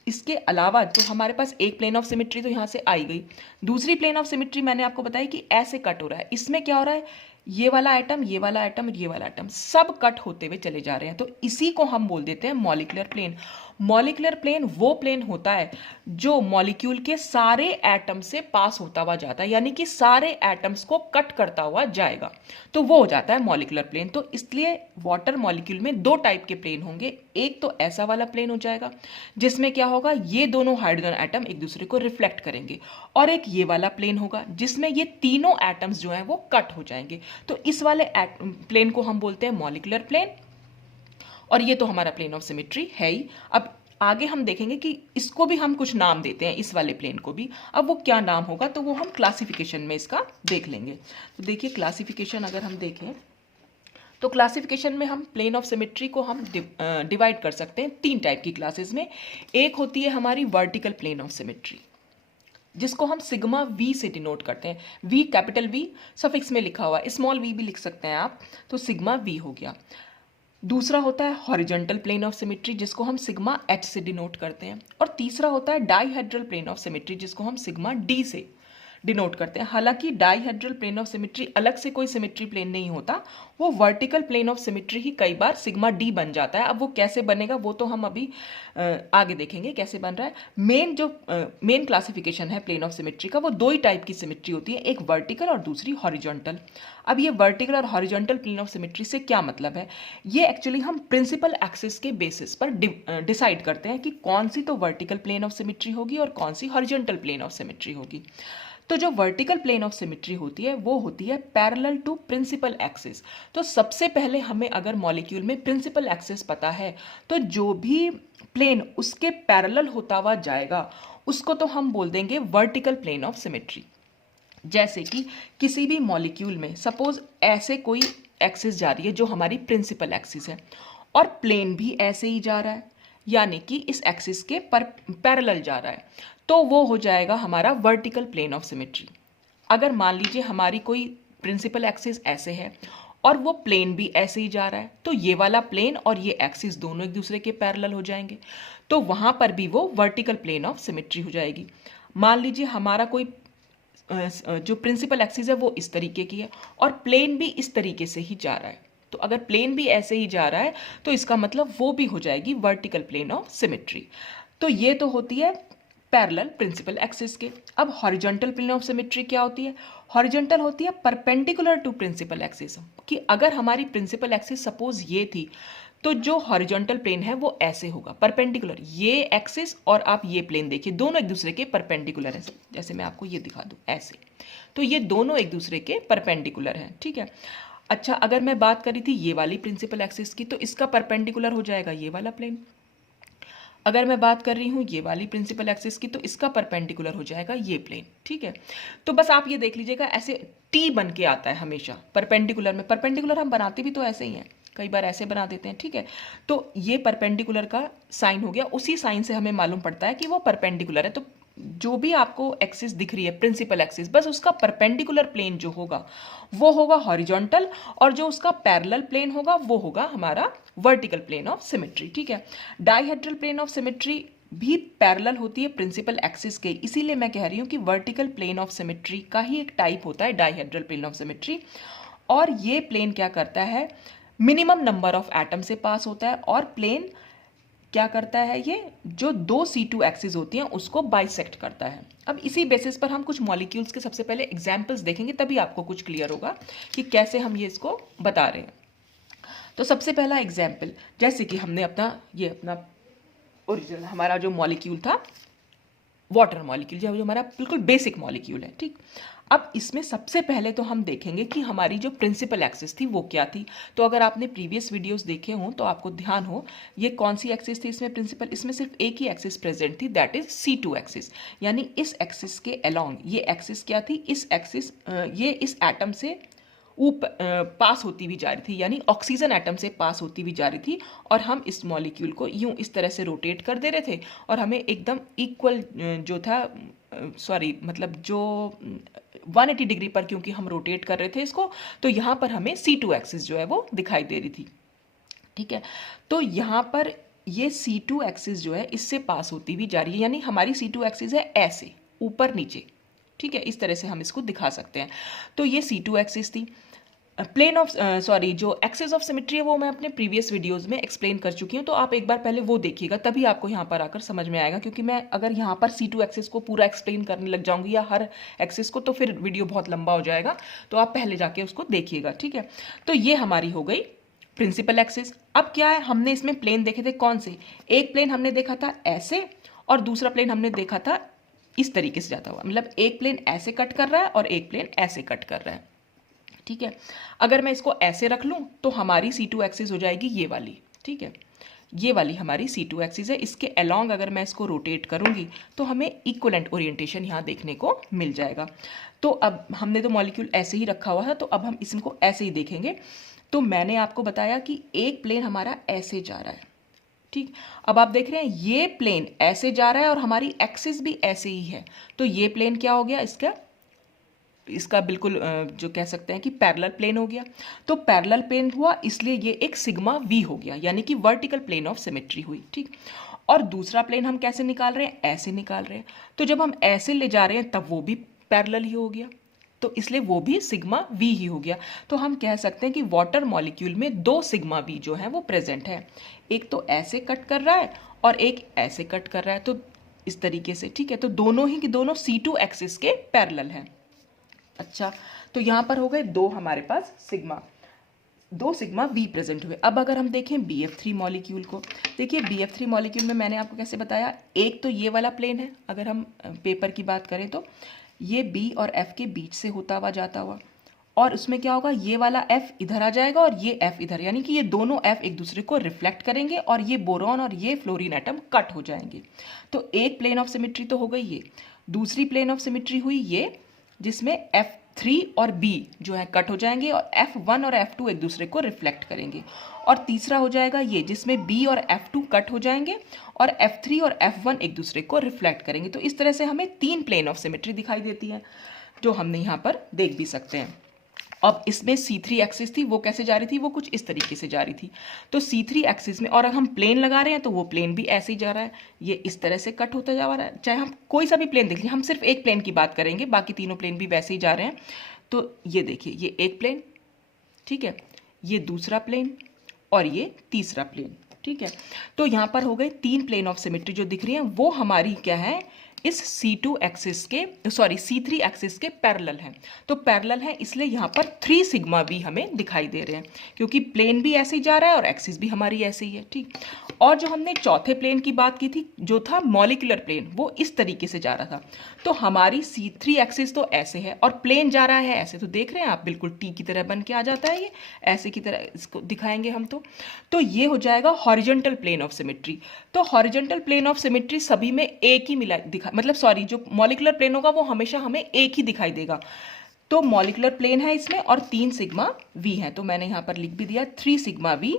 इसके अलावा तो हमारे पास एक प्लेन ऑफ सिमेट्री तो यहाँ से आई गई, दूसरी प्लेन ऑफ सिमेट्री मैंने आपको बताई कि ऐसे कट हो रहा है। इसमें क्या हो रहा है, ये वाला आइटम, ये वाला आइटम, ये वाला आइटम सब कट होते हुए चले जा रहे हैं। तो इसी को हम बोल देते हैं मॉलिक्यूलर प्लेन। मॉलिक्यूलर प्लेन वो प्लेन होता है जो मॉलिक्यूल के सारे एटम से पास होता हुआ जाता है, यानी कि सारे एटम्स को कट करता हुआ जाएगा, तो वो हो जाता है मॉलिक्यूलर प्लेन। तो इसलिए वाटर मॉलिक्यूल में 2 टाइप के प्लेन होंगे, एक तो ऐसा वाला प्लेन हो जाएगा जिसमें क्या होगा, ये दोनों हाइड्रोजन एटम एक दूसरे को रिफ्लेक्ट करेंगे, और एक ये वाला प्लेन होगा जिसमें ये तीनों एटम्स जो हैं वो कट हो जाएंगे। तो इस वाले प्लेन को हम बोलते हैं मॉलिक्यूलर प्लेन, और ये तो हमारा प्लेन ऑफ सिमेट्री है ही। अब आगे हम देखेंगे कि इसको भी हम कुछ नाम देते हैं, इस वाले प्लेन को भी। अब वो क्या नाम होगा तो वो हम क्लासिफिकेशन में इसका देख लेंगे। तो देखिए क्लासिफिकेशन अगर हम देखें तो क्लासिफिकेशन में हम प्लेन ऑफ सिमेट्री को हम डिवाइड कर सकते हैं 3 टाइप की क्लासेस में। एक होती है हमारी वर्टिकल प्लेन ऑफ सिमेट्री, जिसको हम सिग्मा वी से डिनोट करते हैं। वी कैपिटल वी सफिक्स में लिखा हुआ है, स्मॉल वी भी लिख सकते हैं आप, तो सिग्मा वी हो गया। दूसरा होता है हॉरिजॉन्टल प्लेन ऑफ सिमेट्री, जिसको हम सिग्मा एच से डिनोट करते हैं। और तीसरा होता है डाइहेड्रल प्लेन ऑफ सिमेट्री, जिसको हम सिग्मा डी से डिनोट करते हैं। हालांकि डाइहेड्रल प्लेन ऑफ सिमेट्री अलग से कोई सिमेट्री प्लेन नहीं होता, वो वर्टिकल प्लेन ऑफ सिमेट्री ही कई बार सिग्मा डी बन जाता है। अब वो कैसे बनेगा वो तो हम अभी आगे देखेंगे कैसे बन रहा है। मेन क्लासिफिकेशन है प्लेन ऑफ सिमेट्री का, वो 2 ही टाइप की सिमेट्री होती है, एक वर्टिकल और दूसरी हॉरिजॉन्टल। अब ये वर्टिकल और हॉरिजॉन्टल प्लेन ऑफ सिमेट्री से क्या मतलब है, ये एक्चुअली हम प्रिंसिपल एक्सिस के बेसिस पर डिसाइड करते हैं कि कौन सी तो वर्टिकल प्लेन ऑफ सिमेट्री होगी और कौन सी हॉरिजॉन्टल प्लेन ऑफ सिमेट्री होगी। तो जो वर्टिकल प्लेन ऑफ सिमेट्री होती है वो होती है पैरेलल टू प्रिंसिपल एक्सिस। तो सबसे पहले हमें अगर मॉलिक्यूल में प्रिंसिपल एक्सिस पता है तो जो भी प्लेन उसके पैरेलल होता हुआ जाएगा उसको तो हम बोल देंगे वर्टिकल प्लेन ऑफ सिमेट्री। जैसे कि किसी भी मॉलिक्यूल में सपोज ऐसे कोई एक्सिस जा रही है जो हमारी प्रिंसिपल एक्सिस है और प्लेन भी ऐसे ही जा रहा है, यानी कि इस एक्सिस के पैरेलल जा रहा है, तो वो हो जाएगा हमारा वर्टिकल प्लेन ऑफ सिमेट्री। अगर मान लीजिए हमारी कोई प्रिंसिपल एक्सिस ऐसे है और वो प्लेन भी ऐसे ही जा रहा है, तो ये वाला प्लेन और ये एक्सिस दोनों एक दूसरे के पैरेलल हो जाएंगे, तो वहां पर भी वो वर्टिकल प्लेन ऑफ सिमेट्री हो जाएगी। मान लीजिए हमारा कोई जो प्रिंसिपल एक्सिस है वो इस तरीके की है और प्लेन भी इस तरीके से ही जा रहा है, तो अगर प्लेन भी ऐसे ही जा रहा है तो इसका मतलब वो भी हो जाएगी वर्टिकल प्लेन ऑफ सिमेट्री। तो ये तो होती है पैरेलल प्रिंसिपल एक्सिस के। अब हॉरिजॉन्टल प्लेन ऑफ सिमेट्री क्या होती है, हॉरिजॉन्टल होती है परपेंडिकुलर टू प्रिंसिपल एक्सिस, कि अगर हमारी प्रिंसिपल एक्सिस सपोज ये थी तो जो हॉरिजॉन्टल प्लेन है वो ऐसे होगा परपेंडिकुलर, ये एक्सिस और आप ये प्लेन देखिए दोनों एक दूसरे के परपेंडिकुलर हैं। जैसे मैं आपको ये दिखा दूं ऐसे, तो ये दोनों एक दूसरे के परपेंडिकुलर हैं, ठीक है। अच्छा, अगर मैं बात करी थी ये वाली प्रिंसिपल एक्सिस की, तो इसका परपेंडिकुलर हो जाएगा ये वाला प्लेन। अगर मैं बात कर रही हूँ ये वाली प्रिंसिपल एक्सिस की, तो इसका परपेंडिकुलर हो जाएगा ये प्लेन, ठीक है। तो बस आप ये देख लीजिएगा ऐसे टी बन के आता है हमेशा परपेंडिकुलर में। परपेंडिकुलर हम बनाते भी तो ऐसे ही हैं, कई बार ऐसे बना देते हैं, ठीक है। तो ये परपेंडिकुलर का साइन हो गया, उसी साइन से हमें मालूम पड़ता है कि वो परपेंडिकुलर है। तो जो भी आपको एक्सिस दिख रही है प्रिंसिपल एक्सिस, बस उसका परपेंडिकुलर प्लेन जो होगा वो होगा हॉरिजॉन्टल, और जो उसका पैरेलल प्लेन होगा वो होगा हमारा वर्टिकल प्लेन ऑफ सिमेट्री, ठीक है। डाइहेड्रल प्लेन ऑफ सिमेट्री भी पैरेलल होती है प्रिंसिपल एक्सिस के, इसीलिए मैं कह रही हूँ कि वर्टिकल प्लेन ऑफ सिमेट्री का ही एक टाइप होता है डाइहेड्रल प्लेन ऑफ सिमेट्री। और ये प्लेन क्या करता है, मिनिमम नंबर ऑफ एटम से पास होता है, और प्लेन क्या करता है, ये जो 2 C2 एक्सिस होती हैं उसको बाइसेक्ट करता है। अब इसी बेसिस पर हम कुछ मॉलिक्यूल्स के सबसे पहले एग्जाम्पल्स देखेंगे, तभी आपको कुछ क्लियर होगा कि कैसे हम ये इसको बता रहे हैं। तो सबसे पहला एग्जाम्पल, जैसे कि हमने अपना ओरिजिनल हमारा जो मॉलिक्यूल था वाटर मॉलिक्यूल, जो हमारा बिल्कुल बेसिक मॉलिक्यूल है, ठीक। अब इसमें सबसे पहले तो हम देखेंगे कि हमारी जो प्रिंसिपल एक्सिस थी वो क्या थी। तो अगर आपने प्रीवियस वीडियोस देखे हों तो आपको ध्यान हो ये कौन सी एक्सिस थी इसमें प्रिंसिपल, इसमें सिर्फ एक ही एक्सिस प्रेजेंट थी, दैट इज C2 एक्सिस। यानी इस एक्सिस के अलोंग ये एक्सिस क्या थी, इस एक्सिस ये इस एटम से पास होती हुई जा रही थी, यानी ऑक्सीजन एटम से पास होती हुई जा रही थी, और हम इस मॉलिक्यूल को यूं इस तरह से रोटेट कर दे रहे थे और हमें एकदम इक्वल जो था मतलब जो 180 डिग्री पर क्योंकि हम रोटेट कर रहे थे इसको, तो यहाँ पर हमें C2 एक्सिस जो है वो दिखाई दे रही थी, ठीक है। तो यहाँ पर ये C2 एक्सिस जो है इससे पास होती हुई जा रही है, यानी हमारी C2 एक्सिस है ऐसे ऊपर नीचे, ठीक है। इस तरह से हम इसको दिखा सकते हैं। तो ये C2 एक्सिस थी। जो एक्सिस ऑफ सिमेट्री है वो मैं अपने प्रीवियस वीडियोस में एक्सप्लेन कर चुकी हूँ, तो आप एक बार पहले वो देखिएगा, तभी आपको यहाँ पर आकर समझ में आएगा। क्योंकि मैं अगर यहाँ पर C2 एक्सिस को पूरा एक्सप्लेन करने लग जाऊंगी या हर एक्सिस को, तो फिर वीडियो बहुत लंबा हो जाएगा, तो आप पहले जाके उसको देखिएगा, ठीक है। तो ये हमारी हो गई प्रिंसिपल एक्सिस। अब क्या है, हमने इसमें प्लेन देखे थे कौन से, एक प्लेन हमने देखा था ऐसे और दूसरा प्लेन हमने देखा था इस तरीके से जाता हुआ, मतलब एक प्लेन ऐसे कट कर रहा है और एक प्लेन ऐसे कट कर रहा है, ठीक है। अगर मैं इसको ऐसे रख लूं तो हमारी C2 एक्सिस हो जाएगी ये वाली, ठीक है। ये वाली हमारी C2 एक्सिस है, इसके अलोंग अगर मैं इसको रोटेट करूंगी तो हमें इक्वलेंट ओरिएंटेशन यहाँ देखने को मिल जाएगा। तो अब हमने तो मॉलिक्यूल ऐसे ही रखा हुआ है, तो अब हम इसको ऐसे ही देखेंगे। तो मैंने आपको बताया कि एक प्लेन हमारा ऐसे जा रहा है, ठीक। अब आप देख रहे हैं ये प्लेन ऐसे जा रहा है और हमारी एक्सिस भी ऐसे ही है, तो ये प्लेन क्या हो गया, इसका बिल्कुल जो कह सकते हैं कि पैरेलल प्लेन हो गया। तो पैरेलल प्लेन हुआ इसलिए ये एक सिग्मा वी हो गया, यानी कि वर्टिकल प्लेन ऑफ सिमेट्री हुई, ठीक। और दूसरा प्लेन हम कैसे निकाल रहे हैं, ऐसे निकाल रहे हैं, तो जब हम ऐसे ले जा रहे हैं तब वो भी पैरेलल ही हो गया, तो इसलिए वो भी सिग्मा वी ही हो गया। तो हम कह सकते हैं कि वाटर मॉलिक्यूल में दो सिग्मा वी जो है वो प्रेजेंट है, एक तो ऐसे कट कर रहा है और एक ऐसे कट कर रहा है, तो इस तरीके से, ठीक है। तो दोनों ही के दोनों C2 एक्सिस के पैरेलल हैं। अच्छा, तो यहां पर हो गए दो हमारे पास दो सिग्मा वी प्रेजेंट हुए। अब अगर हम देखें BF3 मॉलिक्यूल को, देखिए BF3 मॉलिक्यूल में मैंने आपको कैसे बताया, एक तो ये वाला प्लेन है, अगर हम पेपर की बात करें तो ये B और F के बीच से होता हुआ जाता हुआ, और उसमें क्या होगा, ये वाला F इधर आ जाएगा और ये F इधर, यानी कि ये दोनों F एक दूसरे को रिफ्लेक्ट करेंगे और ये बोरॉन और ये फ्लोरीन एटम कट हो जाएंगे। तो एक प्लेन ऑफ सिमेट्री तो हो गई ये। दूसरी प्लेन ऑफ सिमेट्री हुई ये, जिसमें F3 और B जो है कट हो जाएंगे और F1 और F2 एक दूसरे को रिफ्लेक्ट करेंगे। और तीसरा हो जाएगा ये, जिसमें B और F2 कट हो जाएंगे और F3 और F1 एक दूसरे को रिफ्लेक्ट करेंगे। तो इस तरह से हमें तीन प्लेन ऑफ सिमेट्री दिखाई देती है, जो हमने यहाँ पर देख भी सकते हैं। अब इसमें C3 एक्सिस थी, वो कैसे जा रही थी, वो कुछ इस तरीके से जा रही थी। तो C3 एक्सिस में और हम प्लेन लगा रहे हैं तो वो प्लेन भी ऐसे ही जा रहा है, ये इस तरह से कट होता जा रहा है। चाहे हम कोई सा भी प्लेन देख लें, हम सिर्फ एक प्लेन की बात करेंगे, बाकी तीनों प्लेन भी वैसे ही जा रहे हैं। तो ये देखिए, ये एक प्लेन, ठीक है, ये दूसरा प्लेन और ये तीसरा प्लेन, ठीक है। तो यहाँ पर हो गए तीन प्लेन ऑफ सिमेट्री जो दिख रही हैं, वो हमारी क्या है, इस C2 एक्सिस के C3 एक्सिस के पैरेलल हैं। तो पैरेलल है इसलिए यहाँ पर 3 सिग्मा वी हमें दिखाई दे रहे हैं, क्योंकि प्लेन भी ऐसे ही जा रहा है और एक्सिस भी हमारी ऐसे ही है, ठीक। और जो हमने चौथे प्लेन की बात की थी, जो था मॉलिक्यूलर प्लेन, वो इस तरीके से जा रहा था। तो हमारी C3 एक्सिस तो ऐसे है और प्लेन जा रहा है ऐसे, तो देख रहे हैं आप, बिल्कुल टी की तरह बन के आ जाता है, ये ऐसे की तरह इसको दिखाएंगे हम। तो ये हो जाएगा हॉरिजॉन्टल प्लेन ऑफ सिमेट्री। तो हॉरिजॉन्टल प्लेन ऑफ सिमेट्री सभी में एक ही जो मॉलिक्यूलर प्लेन होगा वो हमेशा हमें एक ही दिखाई देगा। तो मॉलिक्यूलर प्लेन है इसमें और 3 सिग्मा वी है, तो मैंने यहां पर लिख भी दिया 3 सिग्मा वी।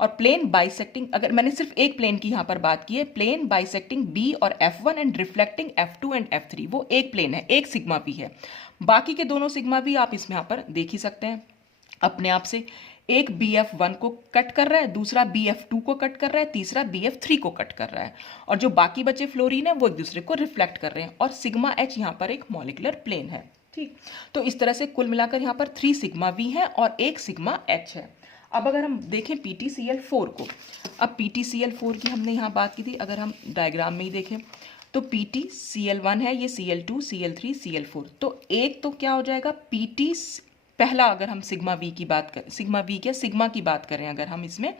और प्लेन बाइसेक्टिंग, अगर मैंने सिर्फ एक प्लेन की यहां पर बात की है, प्लेन बाइसेक्टिंग बी और F1 and reflecting F2 and F3, वो एक प्लेन है, एक सिग्मा वी है। बाकी के दोनों सिग्मा वी आप इसमें यहां पर देख ही सकते हैं अपने आप से। एक BF1 को कट कर रहा है, दूसरा BF2 को कट कर रहा है, तीसरा BF3 को कट कर रहा है, और जो बाकी बचे फ्लोरीन है वो एक दूसरे को रिफ्लेक्ट कर रहे हैं, और सिग्मा H यहाँ पर एक मॉलिक्यूलर प्लेन है, ठीक। तो इस तरह से कुल मिलाकर यहाँ पर 3 सिग्मा V है और एक सिग्मा H है। अब अगर हम देखें PTCl4 को, अब PTCl4 की हमने यहाँ बात की थी, अगर हम डायग्राम में ही देखें तो PTCl1 है, ये Cl2 Cl3 Cl4, तो एक तो क्या हो जाएगा PT पहला, अगर हम सिग्मा वी की बात करें, सिग्मा की बात करें अगर हम इसमें,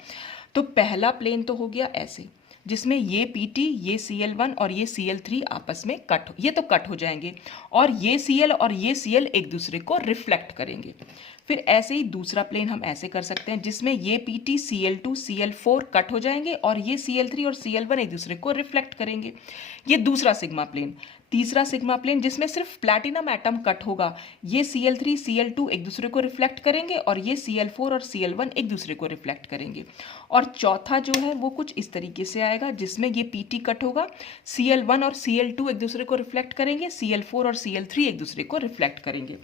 तो पहला प्लेन तो हो गया ऐसे, जिसमें ये PT, ये Cl1 और ये Cl3 आपस में ये तो कट हो जाएंगे, और ये Cl और ये Cl एक दूसरे को रिफ्लेक्ट करेंगे। फिर ऐसे ही दूसरा प्लेन हम ऐसे कर सकते हैं, जिसमें ये PT Cl2 Cl4 कट हो जाएंगे और ये Cl3 और Cl1 एक दूसरे को रिफ्लेक्ट करेंगे। ये दूसरा सिग्मा प्लेन। तीसरा सिग्मा प्लेन जिसमें सिर्फ प्लैटिनम एटम कट होगा, ये Cl3 Cl2 एक दूसरे को रिफ्लेक्ट करेंगे और ये Cl4 और Cl1 एक दूसरे को रिफ्लेक्ट करेंगे। और चौथा जो है वो कुछ इस तरीके से आएगा, जिसमें ये PT कट होगा, Cl1 और Cl2 एक दूसरे को रिफ्लेक्ट करेंगे, Cl4 और Cl3 एक दूसरे को रिफ्लेक्ट करेंगे।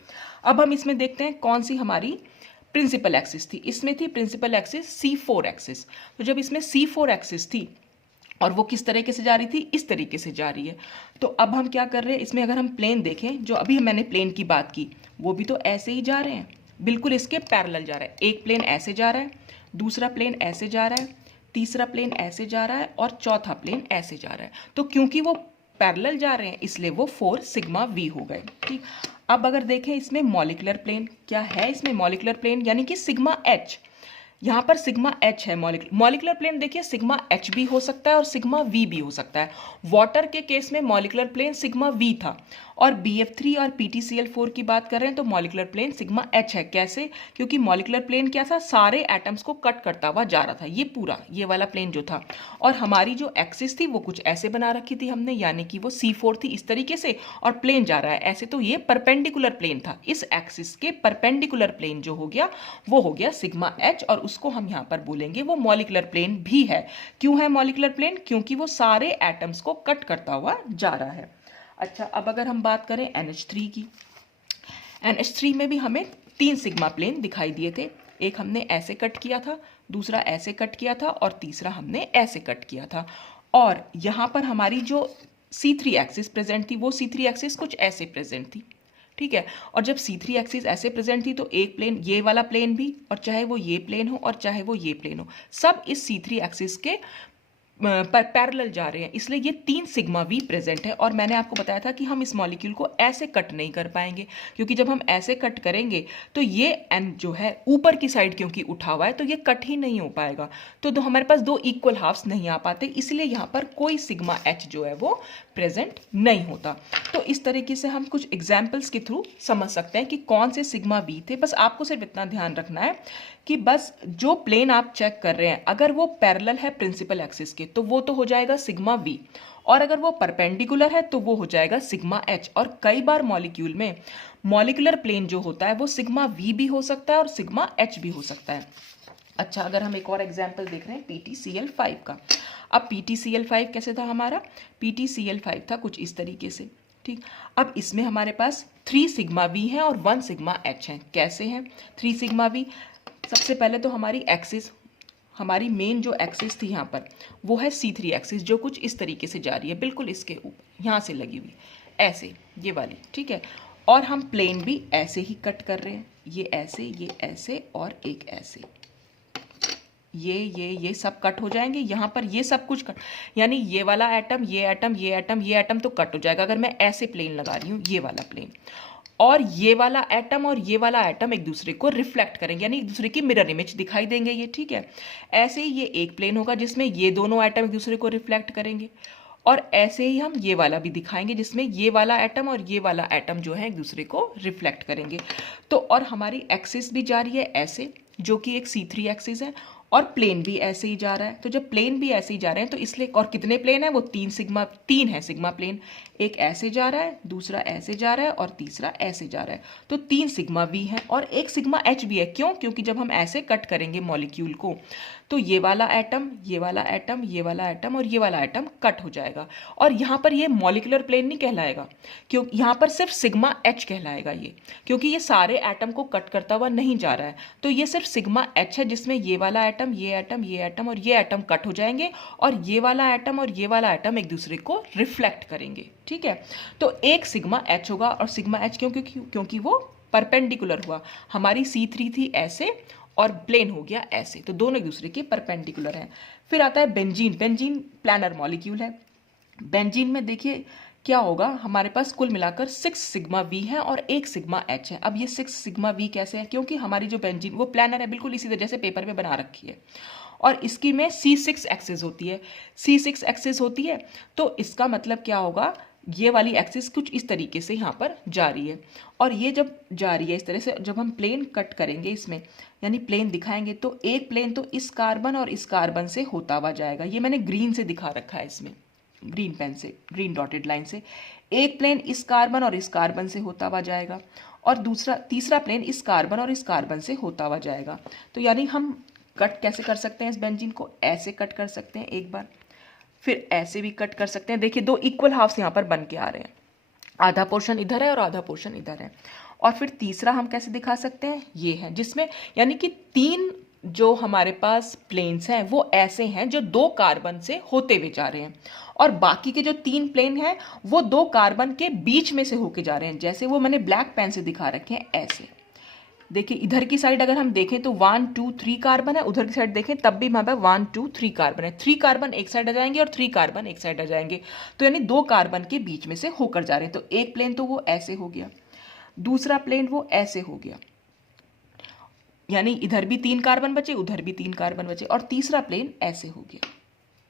अब हम इसमें देखते हैं कौन सी हमारी प्रिंसिपल एक्सिस थी। इसमें थी प्रिंसिपल एक्सिस C4 एक्सिस। तो जब इसमें C4 एक्सिस थी और वो किस तरीके से जा रही थी, इस तरीके से जा रही है। तो अब हम क्या कर रहे हैं, इसमें अगर हम प्लेन देखें, जो अभी मैंने प्लेन की बात की, वो भी तो ऐसे ही जा रहे हैं, बिल्कुल इसके पैरेलल जा रहा है। एक प्लेन ऐसे जा रहा है, दूसरा प्लेन ऐसे जा रहा है, तीसरा प्लेन ऐसे जा रहा है और चौथा प्लेन ऐसे जा रहा है। तो क्योंकि वो पैरेलल जा रहे हैं इसलिए वो 4 सिग्मा वी हो गए, ठीक। अब अगर देखें इसमें मॉलिक्यूलर प्लेन क्या है, इसमें मॉलिक्यूलर प्लेन यानी कि सिग्मा H, यहाँ पर सिग्मा एच है मॉलिकुलर प्लेन। देखिए सिग्मा एच भी हो सकता है और सिग्मा वी भी हो सकता है। वाटर के केस में मॉलिकुलर प्लेन सिग्मा वी था, और BF3 और PTCl4 की बात कर रहे हैं तो मॉलिकुलर प्लेन सिग्मा एच है। कैसे? क्योंकि मॉलिकुलर प्लेन क्या था, सारे एटम्स को कट करता हुआ जा रहा था, ये पूरा ये वाला प्लेन जो था। और हमारी जो एक्सिस थी वो कुछ ऐसे बना रखी थी हमने, यानी कि वो C4 थी इस तरीके से, और प्लेन जा रहा है ऐसे। तो ये परपेंडिकुलर प्लेन था, इस एक्सिस के परपेंडिकुलर प्लेन जो हो गया वो हो गया सिग्मा एच, और उसको हम यहाँ पर बोलेंगे वो मॉलिकुलर प्लेन भी है। क्यों है मॉलिकुलर प्लेन? क्योंकि वो सारे एटम्स को कट करता हुआ जा रहा है। अच्छा, अब अगर हम बात करें NH3 की, NH3 में भी हमें 3 सिग्मा प्लेन दिखाई दिए थे। एक हमने ऐसे कट किया था, दूसरा ऐसे कट किया था, और तीसरा हमने ऐसे कट किया था। और यहाँ पर हमारी जो C3 एक्सिस प्रेजेंट थी वो C3 एक्सिस कुछ ऐसे प्रेजेंट थी, ठीक है। और जब C3 एक्सिस ऐसे प्रेजेंट थी तो एक प्लेन, ये वाला प्लेन भी, और चाहे वो ये प्लेन हो और चाहे वो ये प्लेन हो, सब इस C3 एक्सिस के पर पैरेलल जा रहे हैं, इसलिए ये 3 सिग्मा वी प्रेजेंट है। और मैंने आपको बताया था कि हम इस मॉलिक्यूल को ऐसे कट नहीं कर पाएंगे, क्योंकि जब हम ऐसे कट करेंगे तो ये एन जो है ऊपर की साइड क्योंकि उठा हुआ है तो ये कट ही नहीं हो पाएगा, तो हमारे पास 2 इक्वल हाफ्स नहीं आ पाते, इसलिए यहाँ पर कोई सिग्मा एच जो है वो प्रेजेंट नहीं होता। तो इस तरीके से हम कुछ एग्जाम्पल्स के थ्रू समझ सकते हैं कि कौन से सिग्मा वी थे। बस आपको सिर्फ इतना ध्यान रखना है कि बस जो प्लेन आप चेक कर रहे हैं अगर वो पैरेलल है प्रिंसिपल एक्सिस के तो वो तो हो जाएगा सिग्मा वी, और अगर वो परपेंडिकुलर है तो वो हो जाएगा सिग्मा एच। और कई बार मॉलिक्यूल में मॉलिकुलर प्लेन जो होता है वो सिग्मा वी भी हो सकता है और सिग्मा एच भी हो सकता है। अच्छा, अगर हम एक और एग्जाम्पल देख रहे हैं PTCl5 का। अब PTCl5 कैसे था हमारा? PTCl5 था कुछ इस तरीके से, ठीक। अब इसमें हमारे पास 3 सिग्मा वी है और 1 सिग्मा एच है। कैसे हैं 3 सिग्मा वी? सबसे पहले तो हमारी एक्सिस, हमारी मेन जो एक्सिस थी यहाँ पर वो है C3 एक्सिस, जो कुछ इस तरीके से जा रही है, बिल्कुल इसके ऊपर यहाँ से लगी हुई ऐसे, ये वाली, ठीक है। और हम प्लेन भी ऐसे ही कट कर रहे हैं, ये ऐसे और एक ऐसे, ये सब कट हो जाएंगे। यहाँ पर ये सब कुछ कट, यानी ये वाला एटम, ये एटम, ये एटम, ये एटम तो कट हो जाएगा अगर मैं ऐसे प्लेन लगा रही हूँ, ये वाला प्लेन। और ये वाला एटम और ये वाला एटम एक दूसरे को रिफ्लेक्ट करेंगे, यानी एक दूसरे की मिरर इमेज दिखाई देंगे ये, ठीक है। ऐसे ही ये एक प्लेन होगा जिसमें ये दोनों एटम एक दूसरे को रिफ्लेक्ट करेंगे, और ऐसे ही हम ये वाला भी दिखाएंगे जिसमें ये वाला एटम और ये वाला एटम जो है एक दूसरे को रिफ्लेक्ट करेंगे। तो और हमारी एक्सिस भी जा रही है ऐसे, जो कि एक C3 एक्सिस है, और प्लेन भी ऐसे ही जा रहा है। तो जब प्लेन भी ऐसे ही जा रहे हैं तो इसलिए, और कितने प्लेन है वो 3 है सिग्मा प्लेन, एक ऐसे जा रहा है, दूसरा ऐसे जा रहा है और तीसरा ऐसे जा रहा है। तो 3 सिग्मा वी है और एक सिग्मा एच भी है। क्यों? क्योंकि जब हम ऐसे कट करेंगे मॉलिक्यूल को तो ये वाला एटम, ये वाला एटम, ये वाला एटम और ये वाला एटम कट हो जाएगा, और यहाँ पर ये मॉलिकुलर प्लेन नहीं कहलाएगा, क्यों? यहाँ पर सिर्फ सिग्मा एच कहलाएगा ये, क्योंकि ये सारे एटम को कट करता हुआ नहीं जा रहा है। तो ये सिर्फ सिग्मा एच है जिसमें ये वाला एटम, ये एटम, ये एटम और ये एटम कट हो जाएंगे, और ये वाला एटम और ये वाला एटम एक दूसरे को रिफ्लेक्ट करेंगे, ठीक है। तो एक सिग्मा एच होगा, और सिग्मा एच क्योंकि वो परपेंडिकुलर हुआ। हमारी C3 थी ऐसे और प्लेन हो गया ऐसे, तो दोनों एक दूसरे के परपेंडिकुलर हैं। फिर आता है बेंजीन। बेंजीन प्लानर मॉलिक्यूल है। बेंजीन में देखिए क्या होगा, हमारे पास कुल मिलाकर 6 सिग्मा वी है और 1 सिग्मा एच है। अब ये 6 सिग्मा वी कैसे है? क्योंकि हमारी जो बेंजीन वो प्लानर है, बिल्कुल इसी तरह जैसे पेपर में बना रखी है, और इसकी में C6 एक्सिस होती है। C6 एक्सिस होती है तो इसका मतलब क्या होगा, ये वाली एक्सिस कुछ इस तरीके से यहाँ पर जा रही है, और ये जब जा रही है इस तरह से, जब हम प्लेन कट करेंगे इसमें, यानी प्लेन दिखाएंगे, तो एक प्लेन तो इस कार्बन और इस कार्बन से होता हुआ जाएगा। ये मैंने ग्रीन से दिखा रखा है, इसमें ग्रीन पेन से, ग्रीन डॉटेड लाइन से। एक प्लेन इस कार्बन और इस कार्बन से होता हुआ जाएगा, और तीसरा प्लेन इस कार्बन और इस कार्बन से होता हुआ जाएगा। तो यानी हम कट कैसे कर सकते हैं इस बेंजीन को? ऐसे कट कर सकते हैं एक बार, फिर ऐसे भी कट कर सकते हैं। देखिए 2 इक्वल हाफ्स यहाँ पर बन के आ रहे हैं, आधा पोर्शन इधर है और आधा पोर्शन इधर है। और फिर तीसरा हम कैसे दिखा सकते हैं, ये है जिसमें, यानी कि 3 जो हमारे पास प्लेन्स हैं वो ऐसे हैं जो 2 कार्बन से होते हुए जा रहे हैं, और बाकी के जो 3 प्लेन हैं वो 2 कार्बन के बीच में से होके जा रहे हैं, जैसे वो मैंने ब्लैक पेन से दिखा रखे हैं ऐसे। देखिए इधर की साइड अगर हम देखें तो 1 2 3 कार्बन है, उधर की साइड देखें तब भी हमारे पास 1 2 3 कार्बन है। 3 कार्बन एक साइड आ जाएंगे और 3 कार्बन एक साइड आ जाएंगे, तो यानी 2 कार्बन के बीच में से होकर जा रहे हैं। तो एक प्लेन तो वो ऐसे हो गया, दूसरा प्लेन वो ऐसे हो गया, यानी इधर भी 3 कार्बन बचे, उधर भी 3 कार्बन बचे, और तीसरा प्लेन ऐसे हो गया,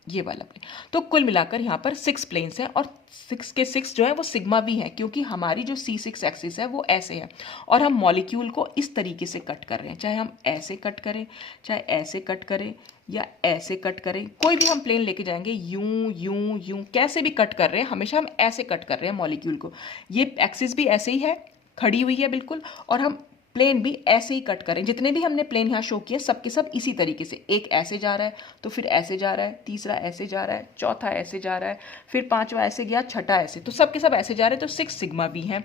ये वाला प्लेन। तो कुल मिलाकर यहाँ पर 6 प्लेन्स हैं, और 6 के 6 जो है वो सिग्मा वी है, क्योंकि हमारी जो C6 एक्सिस है वो ऐसे है, और हम मॉलिक्यूल को इस तरीके से कट कर रहे हैं, चाहे हम ऐसे कट करें, चाहे ऐसे कट करें, या ऐसे कट करें, कोई भी हम प्लेन लेके जाएंगे, यूं यूं यूं, कैसे भी कट कर रहे हैं, हमेशा हम ऐसे कट कर रहे हैं मॉलिक्यूल को। ये एक्सिस भी ऐसे ही है, खड़ी हुई है बिल्कुल, और हम प्लेन भी ऐसे ही कट करें। जितने भी हमने प्लेन यहाँ शो किए सबके सब इसी तरीके से, एक ऐसे जा रहा है तो फिर ऐसे जा रहा है, तीसरा ऐसे जा रहा है, चौथा ऐसे जा रहा है, फिर पांचवा ऐसे गया, छठा ऐसे, तो सबके सब ऐसे जा रहे हैं। तो 6 सिग्मा बी है,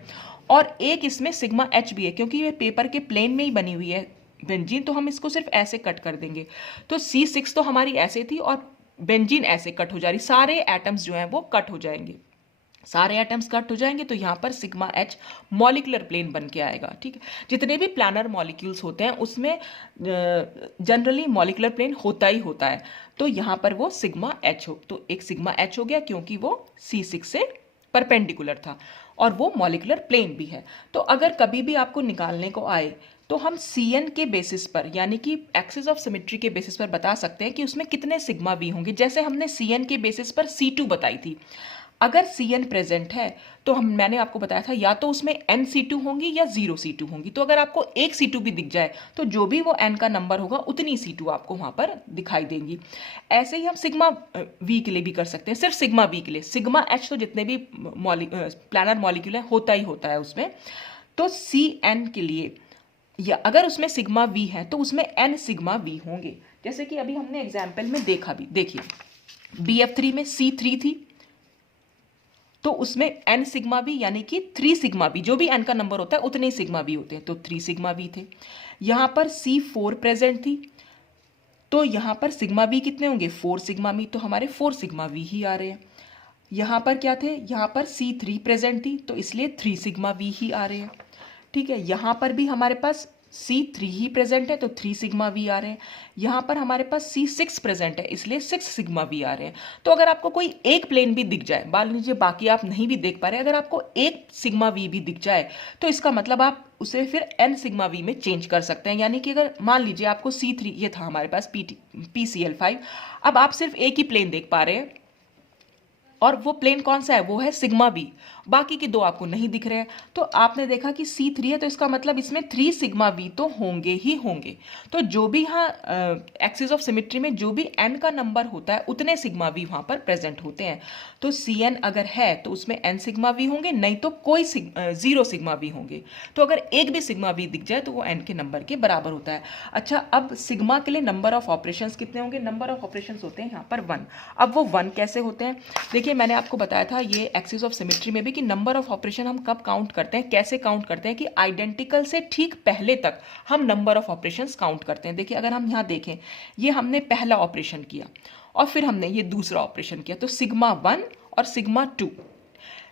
और एक इसमें सिग्मा एच भी है, क्योंकि ये पेपर के प्लेन में ही बनी हुई है बेंजीन, तो हम इसको सिर्फ ऐसे कट कर देंगे। तो C6 तो हमारी ऐसे थी, और बेंजीन ऐसे कट हो जा रही, सारे एटम्स जो हैं वो कट हो जाएंगे, सारे एटम्स कट हो जाएंगे, तो यहाँ पर सिग्मा एच मॉलिकुलर प्लेन बन के आएगा। ठीक है, जितने भी प्लानर मॉलिक्यूल्स होते हैं उसमें जनरली मॉलिकुलर प्लेन होता ही होता है, तो यहाँ पर वो सिग्मा एच हो, तो एक सिग्मा एच हो गया, क्योंकि वो C6 से परपेंडिकुलर था, और वो मॉलिकुलर प्लेन भी है। तो अगर कभी भी आपको निकालने को आए तो हम Cn के बेसिस पर, यानी कि एक्सिस ऑफ सिमेट्री के बेसिस पर बता सकते हैं कि उसमें कितने सिग्मा वी होंगे। जैसे हमने Cn के बेसिस पर C2 बताई थी, अगर Cn प्रेजेंट है तो मैंने आपको बताया था या तो उसमें n C2 होंगी या 0 C2 होंगी। तो अगर आपको एक C2 भी दिख जाए तो जो भी वो n का नंबर होगा उतनी C2 आपको वहां पर दिखाई देंगी। ऐसे ही हम सिग्मा V के लिए भी कर सकते हैं, सिर्फ सिग्मा V के लिए। सिग्मा H तो जितने भी प्लानर मॉलिक्यूल है होता ही होता है उसमें। तो Cn के लिए, या अगर उसमें सिग्मा V है तो उसमें n सिग्मा V होंगे। जैसे कि अभी हमने एग्जाम्पल में देखा भी, देखिए BF3 में C3 थी, तो उसमें n सिग्मा वी, यानी कि 3 सिग्मा वी, जो भी n का नंबर होता है उतने ही सिग्मा वी होते हैं, तो 3 सिग्मा वी थे। यहाँ पर C4 प्रेजेंट थी, तो यहाँ पर सिग्मा वी कितने होंगे, 4 सिग्मा वी, तो हमारे 4 सिग्मा वी ही आ रहे हैं। यहाँ पर क्या थे, यहाँ पर C3 प्रेजेंट थी, तो इसलिए 3 सिग्मा वी ही आ रहे हैं। ठीक है, यहाँ पर भी हमारे पास C3 ही प्रेजेंट है, तो 3 सिग्मा वी आ रहे हैं। यहाँ पर हमारे पास C6 प्रेजेंट है, इसलिए 6 सिग्मा वी आ रहे हैं। तो अगर आपको कोई एक प्लेन भी दिख जाए, मान लीजिए बाकी आप नहीं भी देख पा रहे, अगर आपको एक सिग्मा वी भी दिख जाए तो इसका मतलब आप उसे फिर n सिग्मा वी में चेंज कर सकते हैं। यानी कि अगर मान लीजिए आपको C3, ये था हमारे पास PCl5, अब आप सिर्फ एक ही प्लेन देख पा रहे हैं, और वो प्लेन कौन सा है, वो है सिग्मा बी, बाकी के दो आपको नहीं दिख रहे हैं। तो आपने देखा कि C3 है, तो इसका मतलब इसमें 3 सिग्मा बी तो होंगे ही होंगे। तो जो भी यहाँ एक्सिस ऑफ सिमेट्री में जो भी n का नंबर होता है उतने सिग्मा बी वहाँ पर प्रेजेंट होते हैं। तो Cn अगर है तो उसमें n सिग्मा बी होंगे, नहीं तो कोई 0 सिग्मा बी होंगे। तो अगर एक भी सिग्मा बी दिख जाए तो वो n के नंबर के बराबर होता है। अच्छा, अब सिग्मा के लिए नंबर ऑफ ऑपरेशंस कितने होंगे, नंबर ऑफ ऑपरेशंस होते हैं यहाँ पर 1। अब वो 1 कैसे होते हैं, देखिए मैंने आपको बताया था ये एक्सिस ऑफ सिमेट्री में भी कि नंबर ऑफ ऑपरेशन हम कब काउंट करते हैं, कैसे काउंट करते हैं, कि आइडेंटिकल से ठीक पहले तक हम नंबर ऑफ ऑपरेशंस काउंट करते हैं। देखिए अगर हम यहाँ देखें, ये हमने पहला ऑपरेशन किया और फिर हमने ये दूसरा ऑपरेशन किया, तो सिग्मा 1 और सिग्मा 2,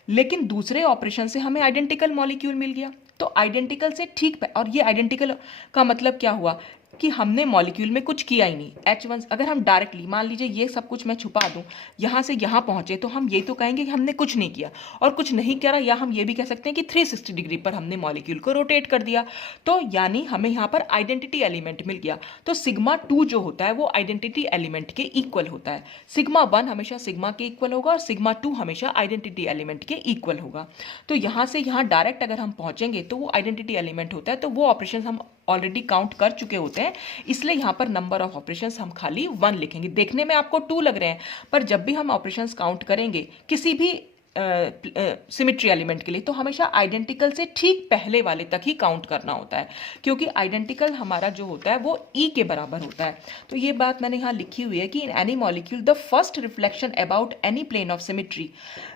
लेकिन दूसरे ऑपरेशन से हमें आइडेंटिकल मॉलिक्यूल मिल गया। तो आइडेंटिकल से ठीक, और ये आइडेंटिकल का मतलब क्या हुआ कि हमने मॉलिक्यूल में कुछ किया ही नहीं। H1 अगर हम डायरेक्टली मान लीजिए ये सब कुछ मैं छुपा दूं, यहाँ से यहाँ पहुंचे, तो हम ये तो कहेंगे कि हमने कुछ नहीं किया और कुछ नहीं करा, या हम ये भी कह सकते हैं कि 360 डिग्री पर हमने मॉलिक्यूल को रोटेट कर दिया। तो यानी हमें यहाँ पर आइडेंटिटी एलिमेंट मिल गया। तो सिग्मा 2 जो होता है वो आइडेंटिटी एलिमेंट के इक्वल होता है। सिग्मा 1 हमेशा सिग्मा के इक्वल होगा और सिग्मा 2 हमेशा आइडेंटिटी एलिमेंट के इक्वल होगा। तो यहाँ से यहाँ डायरेक्ट अगर हम पहुंचेंगे तो वो आइडेंटिटी एलिमेंट होता है, तो वो ऑपरेशन हम ऑलरेडी काउंट कर चुके होते हैं, इसलिए यहाँ पर नंबर ऑफ ऑपरेशंस हम खाली 1 लिखेंगे। देखने में आपको 2 लग रहे हैं, पर जब भी हम ऑपरेशंस काउंट करेंगे किसी भी सिमेट्री एलिमेंट के लिए, तो हमेशा आइडेंटिकल से ठीक पहले वाले तक ही काउंट करना होता है, क्योंकि आइडेंटिकल हमारा जो होता है वो E के बराबर होता है। तो ये बात मैंने यहाँ लिखी हुई है कि in any molecule the first reflection about any plane of symmetry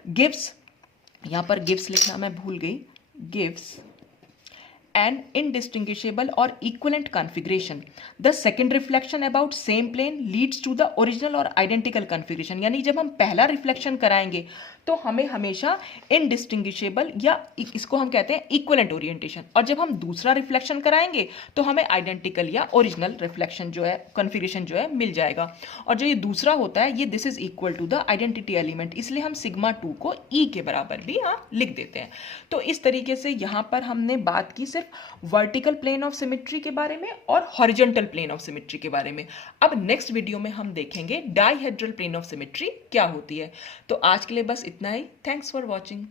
gives, यहाँ पर गिव्स लिखना मैं भूल गई, gives an indistinguishable or equivalent configuration. The second reflection about same plane leads to the original or identical configuration. यानी जब हम पहला रिफ्लेक्शन कराएंगे तो हमें हमेशा इनडिस्टिंग्विशेबल या इसको हम कहते हैं इक्विवेलेंट ओरिएंटेशन, और जब हम दूसरा रिफ्लेक्शन कराएंगे तो हमें आइडेंटिकल या ओरिजिनल रिफ्लेक्शन जो है, कन्फिगरेशन जो है मिल जाएगा। और जो ये दूसरा होता है ये this is equal to the identity element, इसलिए हम सिग्मा 2 को ई के बराबर भी यहाँ लिख देते हैं। तो इस तरीके से यहाँ पर हमने बात की सिर्फ वर्टिकल प्लेन ऑफ सिमेट्री के बारे में और हॉरिजॉन्टल प्लेन ऑफ सिमेट्री के बारे में। अब नेक्स्ट वीडियो में हम देखेंगे डाइहेड्रल प्लेन ऑफ सिमेट्री क्या होती है। तो आज के लिए बस इतना ही। Thanks for watching.